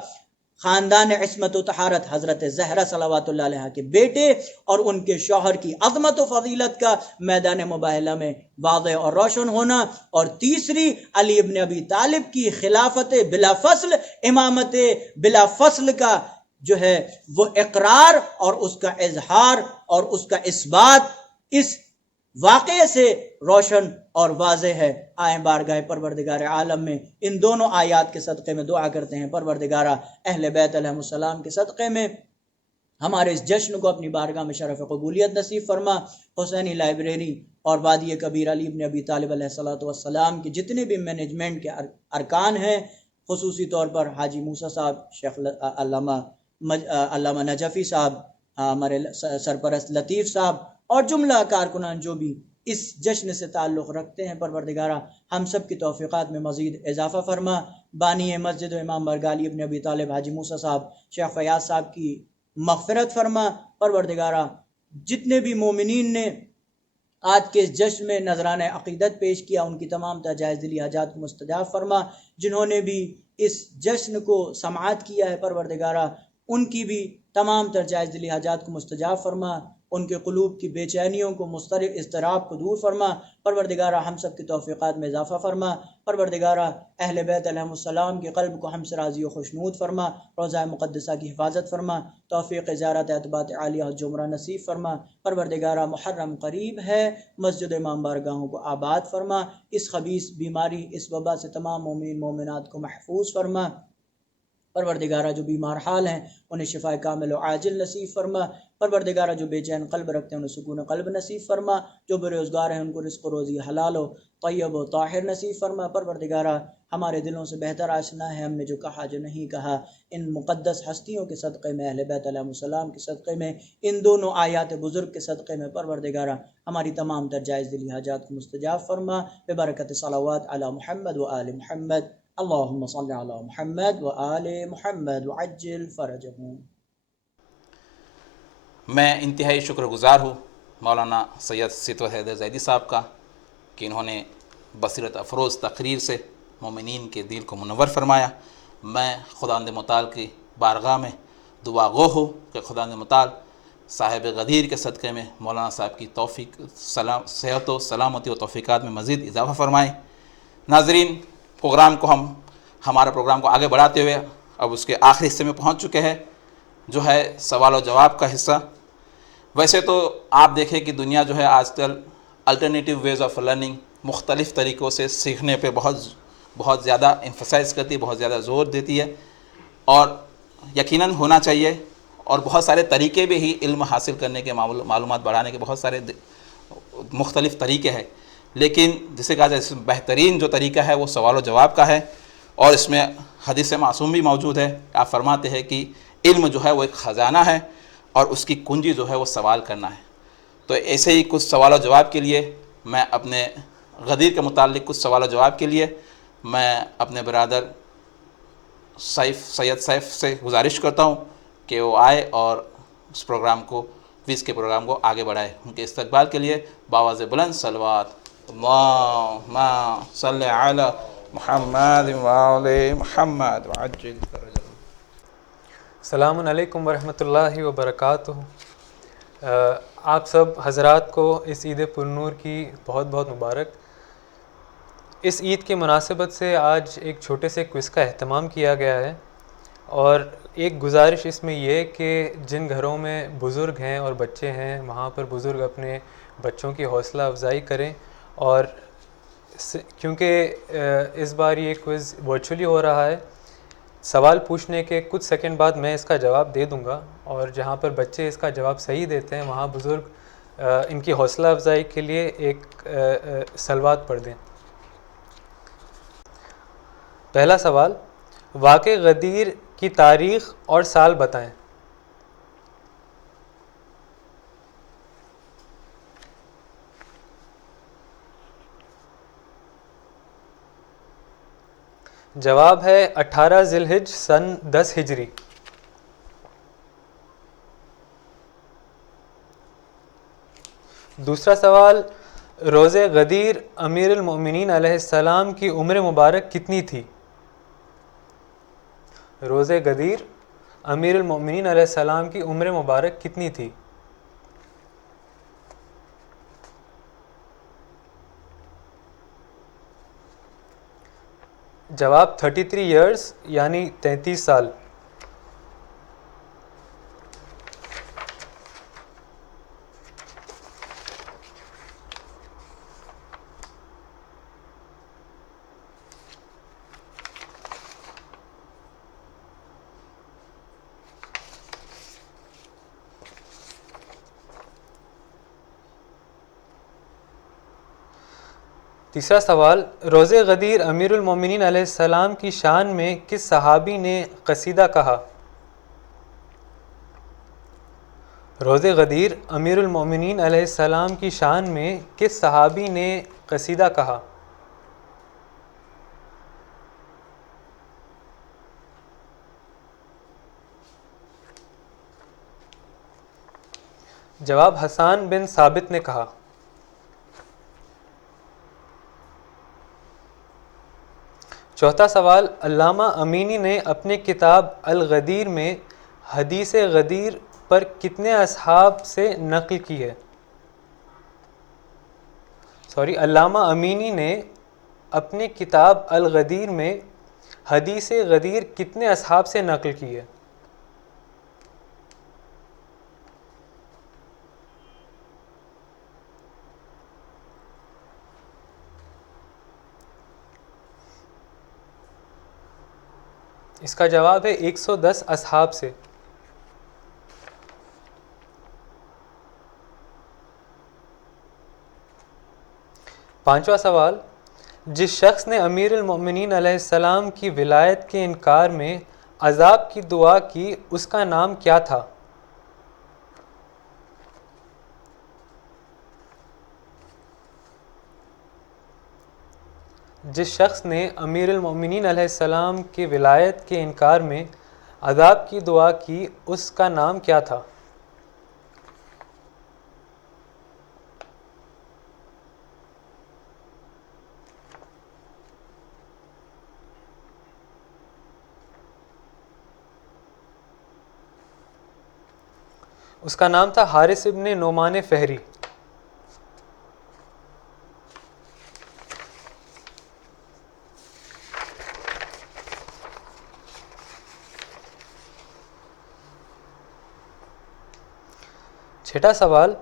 خاندان عصمت و طہارت حضرت زہرا صلوات اللہ علیہ کے بیٹے اور ان کے شوہر کی عظمت و فضیلت کا میدان مباہلہ میں واضح اور روشن ہونا. اور تیسری علی ابن ابی طالب کی خلافت بلا فصل، امامت بلا فصل کا جو ہے وہ اقرار اور اس کا اظہار اور اس کا اثبات اس واقعے سے روشن اور واضح ہے. آئیں بارگاہ پروردگار عالم میں ان دونوں آیات کے صدقے میں دعا کرتے ہیں، پروردگارہ اہل بیت علیہ السلام کے صدقے میں ہمارے اس جشن کو اپنی بارگاہ میں شرف قبولیت نصیب فرما. حسینی لائبریری اور وادی کبیر علی ابن ابی طالب علیہ السلام کے جتنے بھی مینجمنٹ کے ارکان ہیں، خصوصی طور پر حاجی موسیٰ صاحب، شیخ علامہ نجفی صاحب، ہمارے سرپرست لطیف صاحب اور جملہ کارکنان جو بھی اس جشن سے تعلق رکھتے ہیں، پروردگارہ ہم سب کی توفیقات میں مزید اضافہ فرما. بانی مسجد و امام برگالی ابن ابی طالب حاجی موسیٰ صاحب، شیخ فیاض صاحب کی مغفرت فرما. پروردگارہ جتنے بھی مومنین نے آج کے اس جشن میں نذرانہ عقیدت پیش کیا، ان کی تمام جائز دلی حاجات کو مستجاب فرما. جنہوں نے بھی اس جشن کو سماعت کیا ہے، پروردگارہ ان کی بھی تمام جائز دلی حاجات کو مستجاب فرما. ان کے قلوب کی بے چینیوں کو، مضطرب اضطراب کو دور فرما. پروردگارہ ہم سب کی توفیقات میں اضافہ فرما. پروردگارہ اہل بیت علیہ السلام کے قلب کو ہم سے راضی و خوشنود فرما. روضہ مقدسہ کی حفاظت فرما. توفیق زیارت اتباط عالیہ حج عمرہ نصیب فرما. پروردگارہ محرم قریب ہے، مسجد امام بارگاہوں کو آباد فرما. اس خبیث بیماری، اس وبا سے تمام مومنین مومنات کو محفوظ فرما. پروردگارہ جو بیمار حال ہیں انہیں شفا کامل و عاجل نصیب فرما. پروردگارہ جو بے چین قلب رکھتے ہیں انہیں سکون قلب نصیب فرما. جو بے روزگار ہیں ان کو رزق و روزی حلال و طیب و طاہر نصیب فرما. پروردگارہ ہمارے دلوں سے بہتر آشنا ہے ہم نے جو کہا جو نہیں کہا. ان مقدس ہستیوں کے صدقے میں، اہل بیت علیہ السلام کے صدقے میں، ان دونوں آیات بزرگ کے صدقے میں پروردگارہ ہماری تمام جائز دلی حاجات کو مستجاب فرما. ببرکت صلوات علی محمد و آل محمد. اللہم صلی علی محمد و آل محمد وعجل فرجہم. میں انتہائی شکر گزار ہوں مولانا سید ستوہ حیدر زیدی صاحب کا کہ انہوں نے بصیرت افروز تقریر سے مومنین کے دل کو منور فرمایا. میں خداوند متعال کی بارگاہ میں دعا گو ہوں کہ خداوند متعال صاحب غدیر کے صدقے میں مولانا صاحب کی توفیق، صحت و سلامتی و توفیقات میں مزید اضافہ فرمائیں. ناظرین، ہمارا پروگرام کو آگے بڑھاتے ہوئے اب اس کے آخری حصے میں پہنچ چکے ہیں، جو ہے سوال و جواب کا حصہ. ویسے تو آپ دیکھیں کہ دنیا جو ہے آج کل الٹرنیٹیو ویز آف لرننگ، مختلف طریقوں سے سیکھنے پہ بہت زیادہ ایمفسائز کرتی ہے، بہت زیادہ زور دیتی ہے، اور یقیناً ہونا چاہیے. اور بہت سارے طریقے بھی ہی علم حاصل کرنے کے، معلومات بڑھانے کے بہت سارے مختلف طریقے ہیں. لیکن جسے کہا جائے بہترین جو طریقہ ہے وہ سوال و جواب کا ہے، اور اس میں حدیث معصوم بھی موجود ہے. آپ فرماتے ہیں کہ علم جو ہے وہ ایک خزانہ ہے اور اس کی کنجی جو ہے وہ سوال کرنا ہے. تو ایسے ہی کچھ سوال و جواب کے لیے میں اپنے غدیر کے متعلق کچھ سوال و جواب کے لیے میں اپنے برادر سید سیف سے گزارش کرتا ہوں کہ وہ آئے اور اس پروگرام کو، کوئز کے پروگرام کو آگے بڑھائے. ان کے استقبال کے لیے بآواز بلند صلوات اللہم صلی علی محمد وآل محمد وعجل فرجہم. السلام علیکم ورحمۃ اللہ وبرکاتہ. آپ سب حضرات کو اس عید پرنور کی بہت بہت مبارک. اس عید کی مناسبت سے آج ایک چھوٹے سے کوئز کا اہتمام کیا گیا ہے، اور ایک گزارش اس میں یہ کہ جن گھروں میں بزرگ ہیں اور بچے ہیں وہاں پر بزرگ اپنے بچوں کی حوصلہ افزائی کریں. اور کیونکہ اس بار یہ کوئز ورچولی ہو رہا ہے، سوال پوچھنے کے کچھ سیکنڈ بعد میں اس کا جواب دے دوں گا، اور جہاں پر بچے اس کا جواب صحیح دیتے ہیں وہاں بزرگ ان کی حوصلہ افزائی کے لیے ایک صلوات پڑھ دیں. پہلا سوال، واقع غدیر کی تاریخ اور سال بتائیں. جواب ہے 18 ذی الحج سن 10 ہجری. دوسرا سوال، روز غدیر امیر المؤمنین علیہ السلام کی عمر مبارک کتنی تھی؟ روز غدیر امیر المؤمنین علیہ السلام کی عمر مبارک کتنی تھی؟ جواب 33 ایئرس یعنی 33 سال۔ تیسرا سوال، روز غدیر امیر المومنین علیہ السلام کی شان میں کس صحابی نے قصیدہ کہا؟ روز غدیر امیر المومنین علیہ السلام کی شان میں کس صحابی نے قصیدہ کہا؟ جواب حسان بن ثابت نے کہا۔ چوتھا سوال، علامہ امینی نے اپنے کتاب الغدیر میں حدیث غدیر پر کتنے اصحاب سے نقل کی ہے؟ علامہ امینی نے اپنے کتاب الغدیر میں حدیث غدیر کتنے اصحاب سے نقل کی ہے؟ اس کا جواب ہے 110 اصحاب سے۔ پانچواں سوال، جس شخص نے امیر المؤمنین علیہ السلام کی ولایت کے انکار میں عذاب کی دعا کی اس کا نام کیا تھا؟ جس شخص نے امیر المؤمنین علیہ السلام کی ولایت کے انکار میں عذاب کی دعا کی اس کا نام کیا تھا؟ اس کا نام تھا حارث ابن نعمان فہری۔ چھٹا سوال،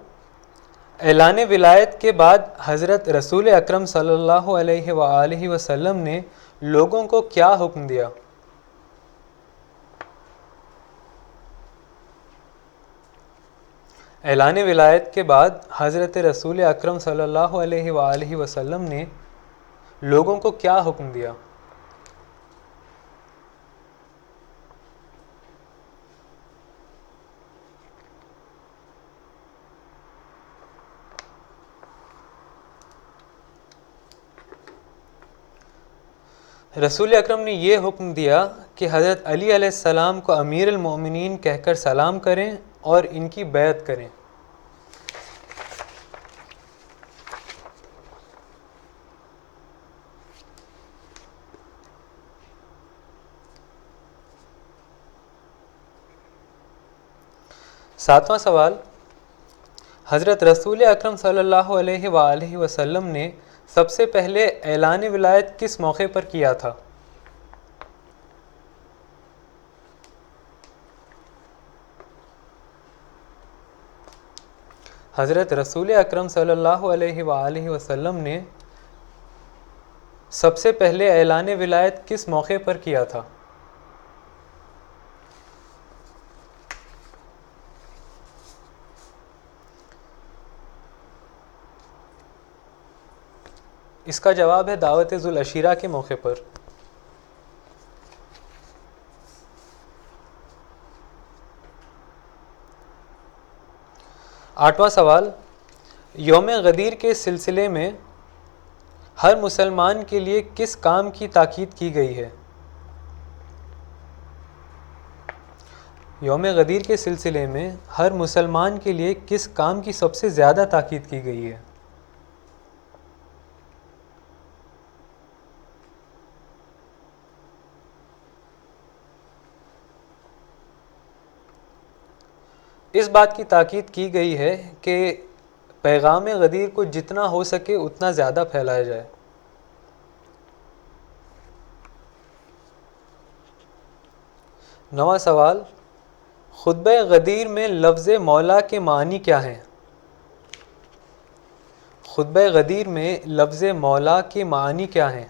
اعلان ولایت کے بعد حضرت رسول اکرم صلی اللہ علیہ وآلہ وسلم نے لوگوں کو کیا حکم دیا؟ اعلان ولایت کے بعد حضرت رسول اکرم صلی اللہ علیہ وآلہ وسلم نے لوگوں کو کیا حکم دیا؟ رسول اکرم نے یہ حکم دیا کہ حضرت علی علیہ السلام کو امیر المؤمنین کہہ کر سلام کریں اور ان کی بیعت کریں۔ ساتواں سوال، حضرت رسول اکرم صلی اللہ علیہ وآلہ وسلم نے سب سے پہلے اعلان ولایت کس موقع پر کیا تھا؟ حضرت رسول اکرم صلی اللہ علیہ وآلہ وسلم نے سب سے پہلے اعلان ولایت کس موقع پر کیا تھا؟ اس کا جواب ہے دعوت ذو العشیرہ کے موقع پر۔ آٹھواں سوال، یوم غدیر کے سلسلے میں ہر مسلمان کے لیے کس کام کی تاکید کی گئی ہے؟ یوم غدیر کے سلسلے میں ہر مسلمان کے لیے کس کام کی سب سے زیادہ تاکید کی گئی ہے؟ اس بات کی تاکید کی گئی ہے کہ پیغام غدیر کو جتنا ہو سکے اتنا زیادہ پھیلایا جائے۔ نواں سوال، خطبہ غدیر میں لفظ مولا کے معنی کیا ہیں؟ خطبہ غدیر میں لفظ مولا کے معنی کیا ہیں؟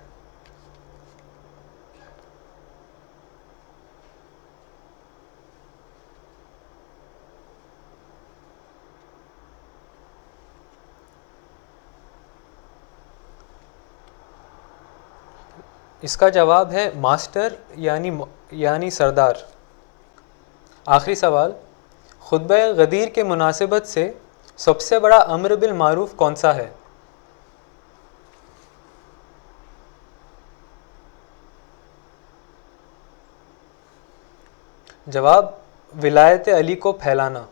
اس کا جواب ہے ماسٹر یعنی سردار۔ آخری سوال، خطبہ غدیر کے مناسبت سے سب سے بڑا امر بالمعروف کون سا ہے؟ جواب، ولایت علی کو پھیلانا۔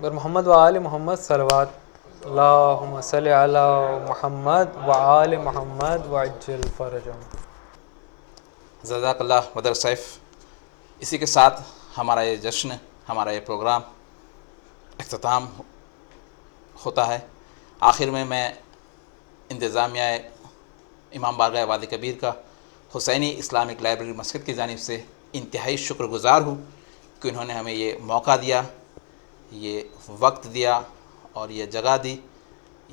محمد و آل محمد صلوات اللہم صلی علی محمد و آل محمد وعجل فرجہم۔ جزاک اللہ بدر سیف۔ اسی کے ساتھ ہمارا یہ جشن، ہمارا یہ پروگرام اختتام ہوتا ہے۔ آخر میں انتظامیہ امام بارگاہ وادی کبیر کا حسینی اسلامک لائبریری مسجد کی جانب سے انتہائی شکر گزار ہوں کہ انہوں نے ہمیں یہ موقع دیا، یہ وقت دیا اور یہ جگہ دی،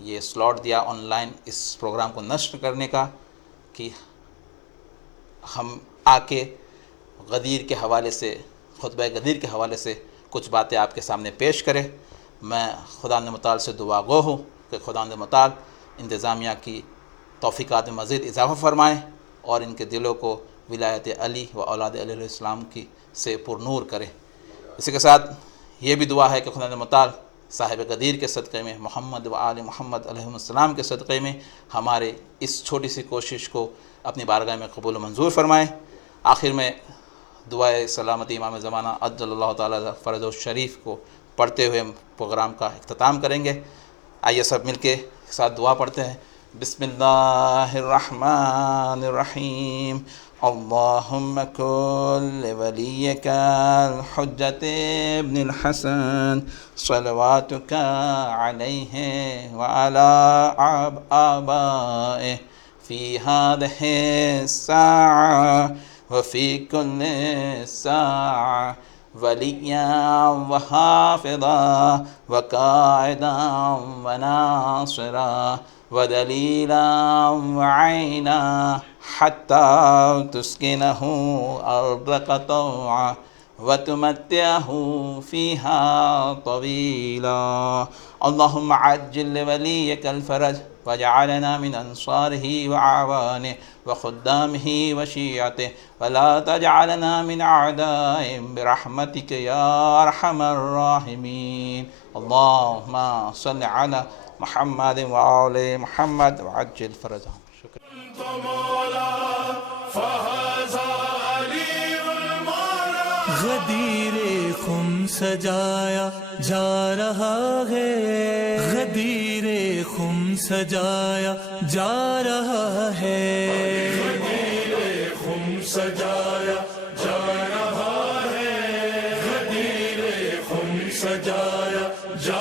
یہ سلاٹ دیا آن لائن اس پروگرام کو نشر کرنے کا، کہ ہم آ کے غدیر کے حوالے سے، خطبہ غدیر کے حوالے سے کچھ باتیں آپ کے سامنے پیش کریں۔ میں خداوند متعال سے دعا گو ہوں کہ خداوند متعال انتظامیہ کی توفیقات میں مزید اضافہ فرمائیں اور ان کے دلوں کو ولایت علی و اولاد علیہ السلام کی سے پر نور کرے۔ اسی کے ساتھ یہ بھی دعا ہے کہ خداوند متعال صاحب غدیر کے صدقے میں، محمد و آل محمد علیہ السلام کے صدقے میں ہمارے اس چھوٹی سی کوشش کو اپنی بارگاہ میں قبول و منظور فرمائیں۔ آخر میں دعائے سلامتی امام زمانہ عجل اللہ تعالیٰ فرجہ الشریف کو پڑھتے ہوئے پروگرام کا اختتام کریں گے۔ آئیے سب مل کے ساتھ دعا پڑھتے ہیں۔ بسم اللہ الرحمن الرحیم۔ اللہم کل ولیک الحجۃ ابن الحسن صلواتک علیہ وعلی آبائہ فی ہذہ الساعہ وفی کل ساعہ ولیا وحافظا وقائدا وناصرا ودلیلا وعینا حتی تسکنہ ارضک طوعا وتمتعہ فیہا طویلا۔ اللہم عجل لولیک الفرج واجعلنا من انصارہ وعوانہ وخدامہ وشیعتہ ولا تجعلنا من اعدائهم برحمتک یا ارحم الراحمین۔ اللہم صل علی محمد وآل محمد وعجل فرجہم۔ غدیر خم سجایا جا رہا ہے، غدیر خم سجایا جا رہا ہے، غدیر خم سجایا جا رہا ہے، غدیر خم سجایا جا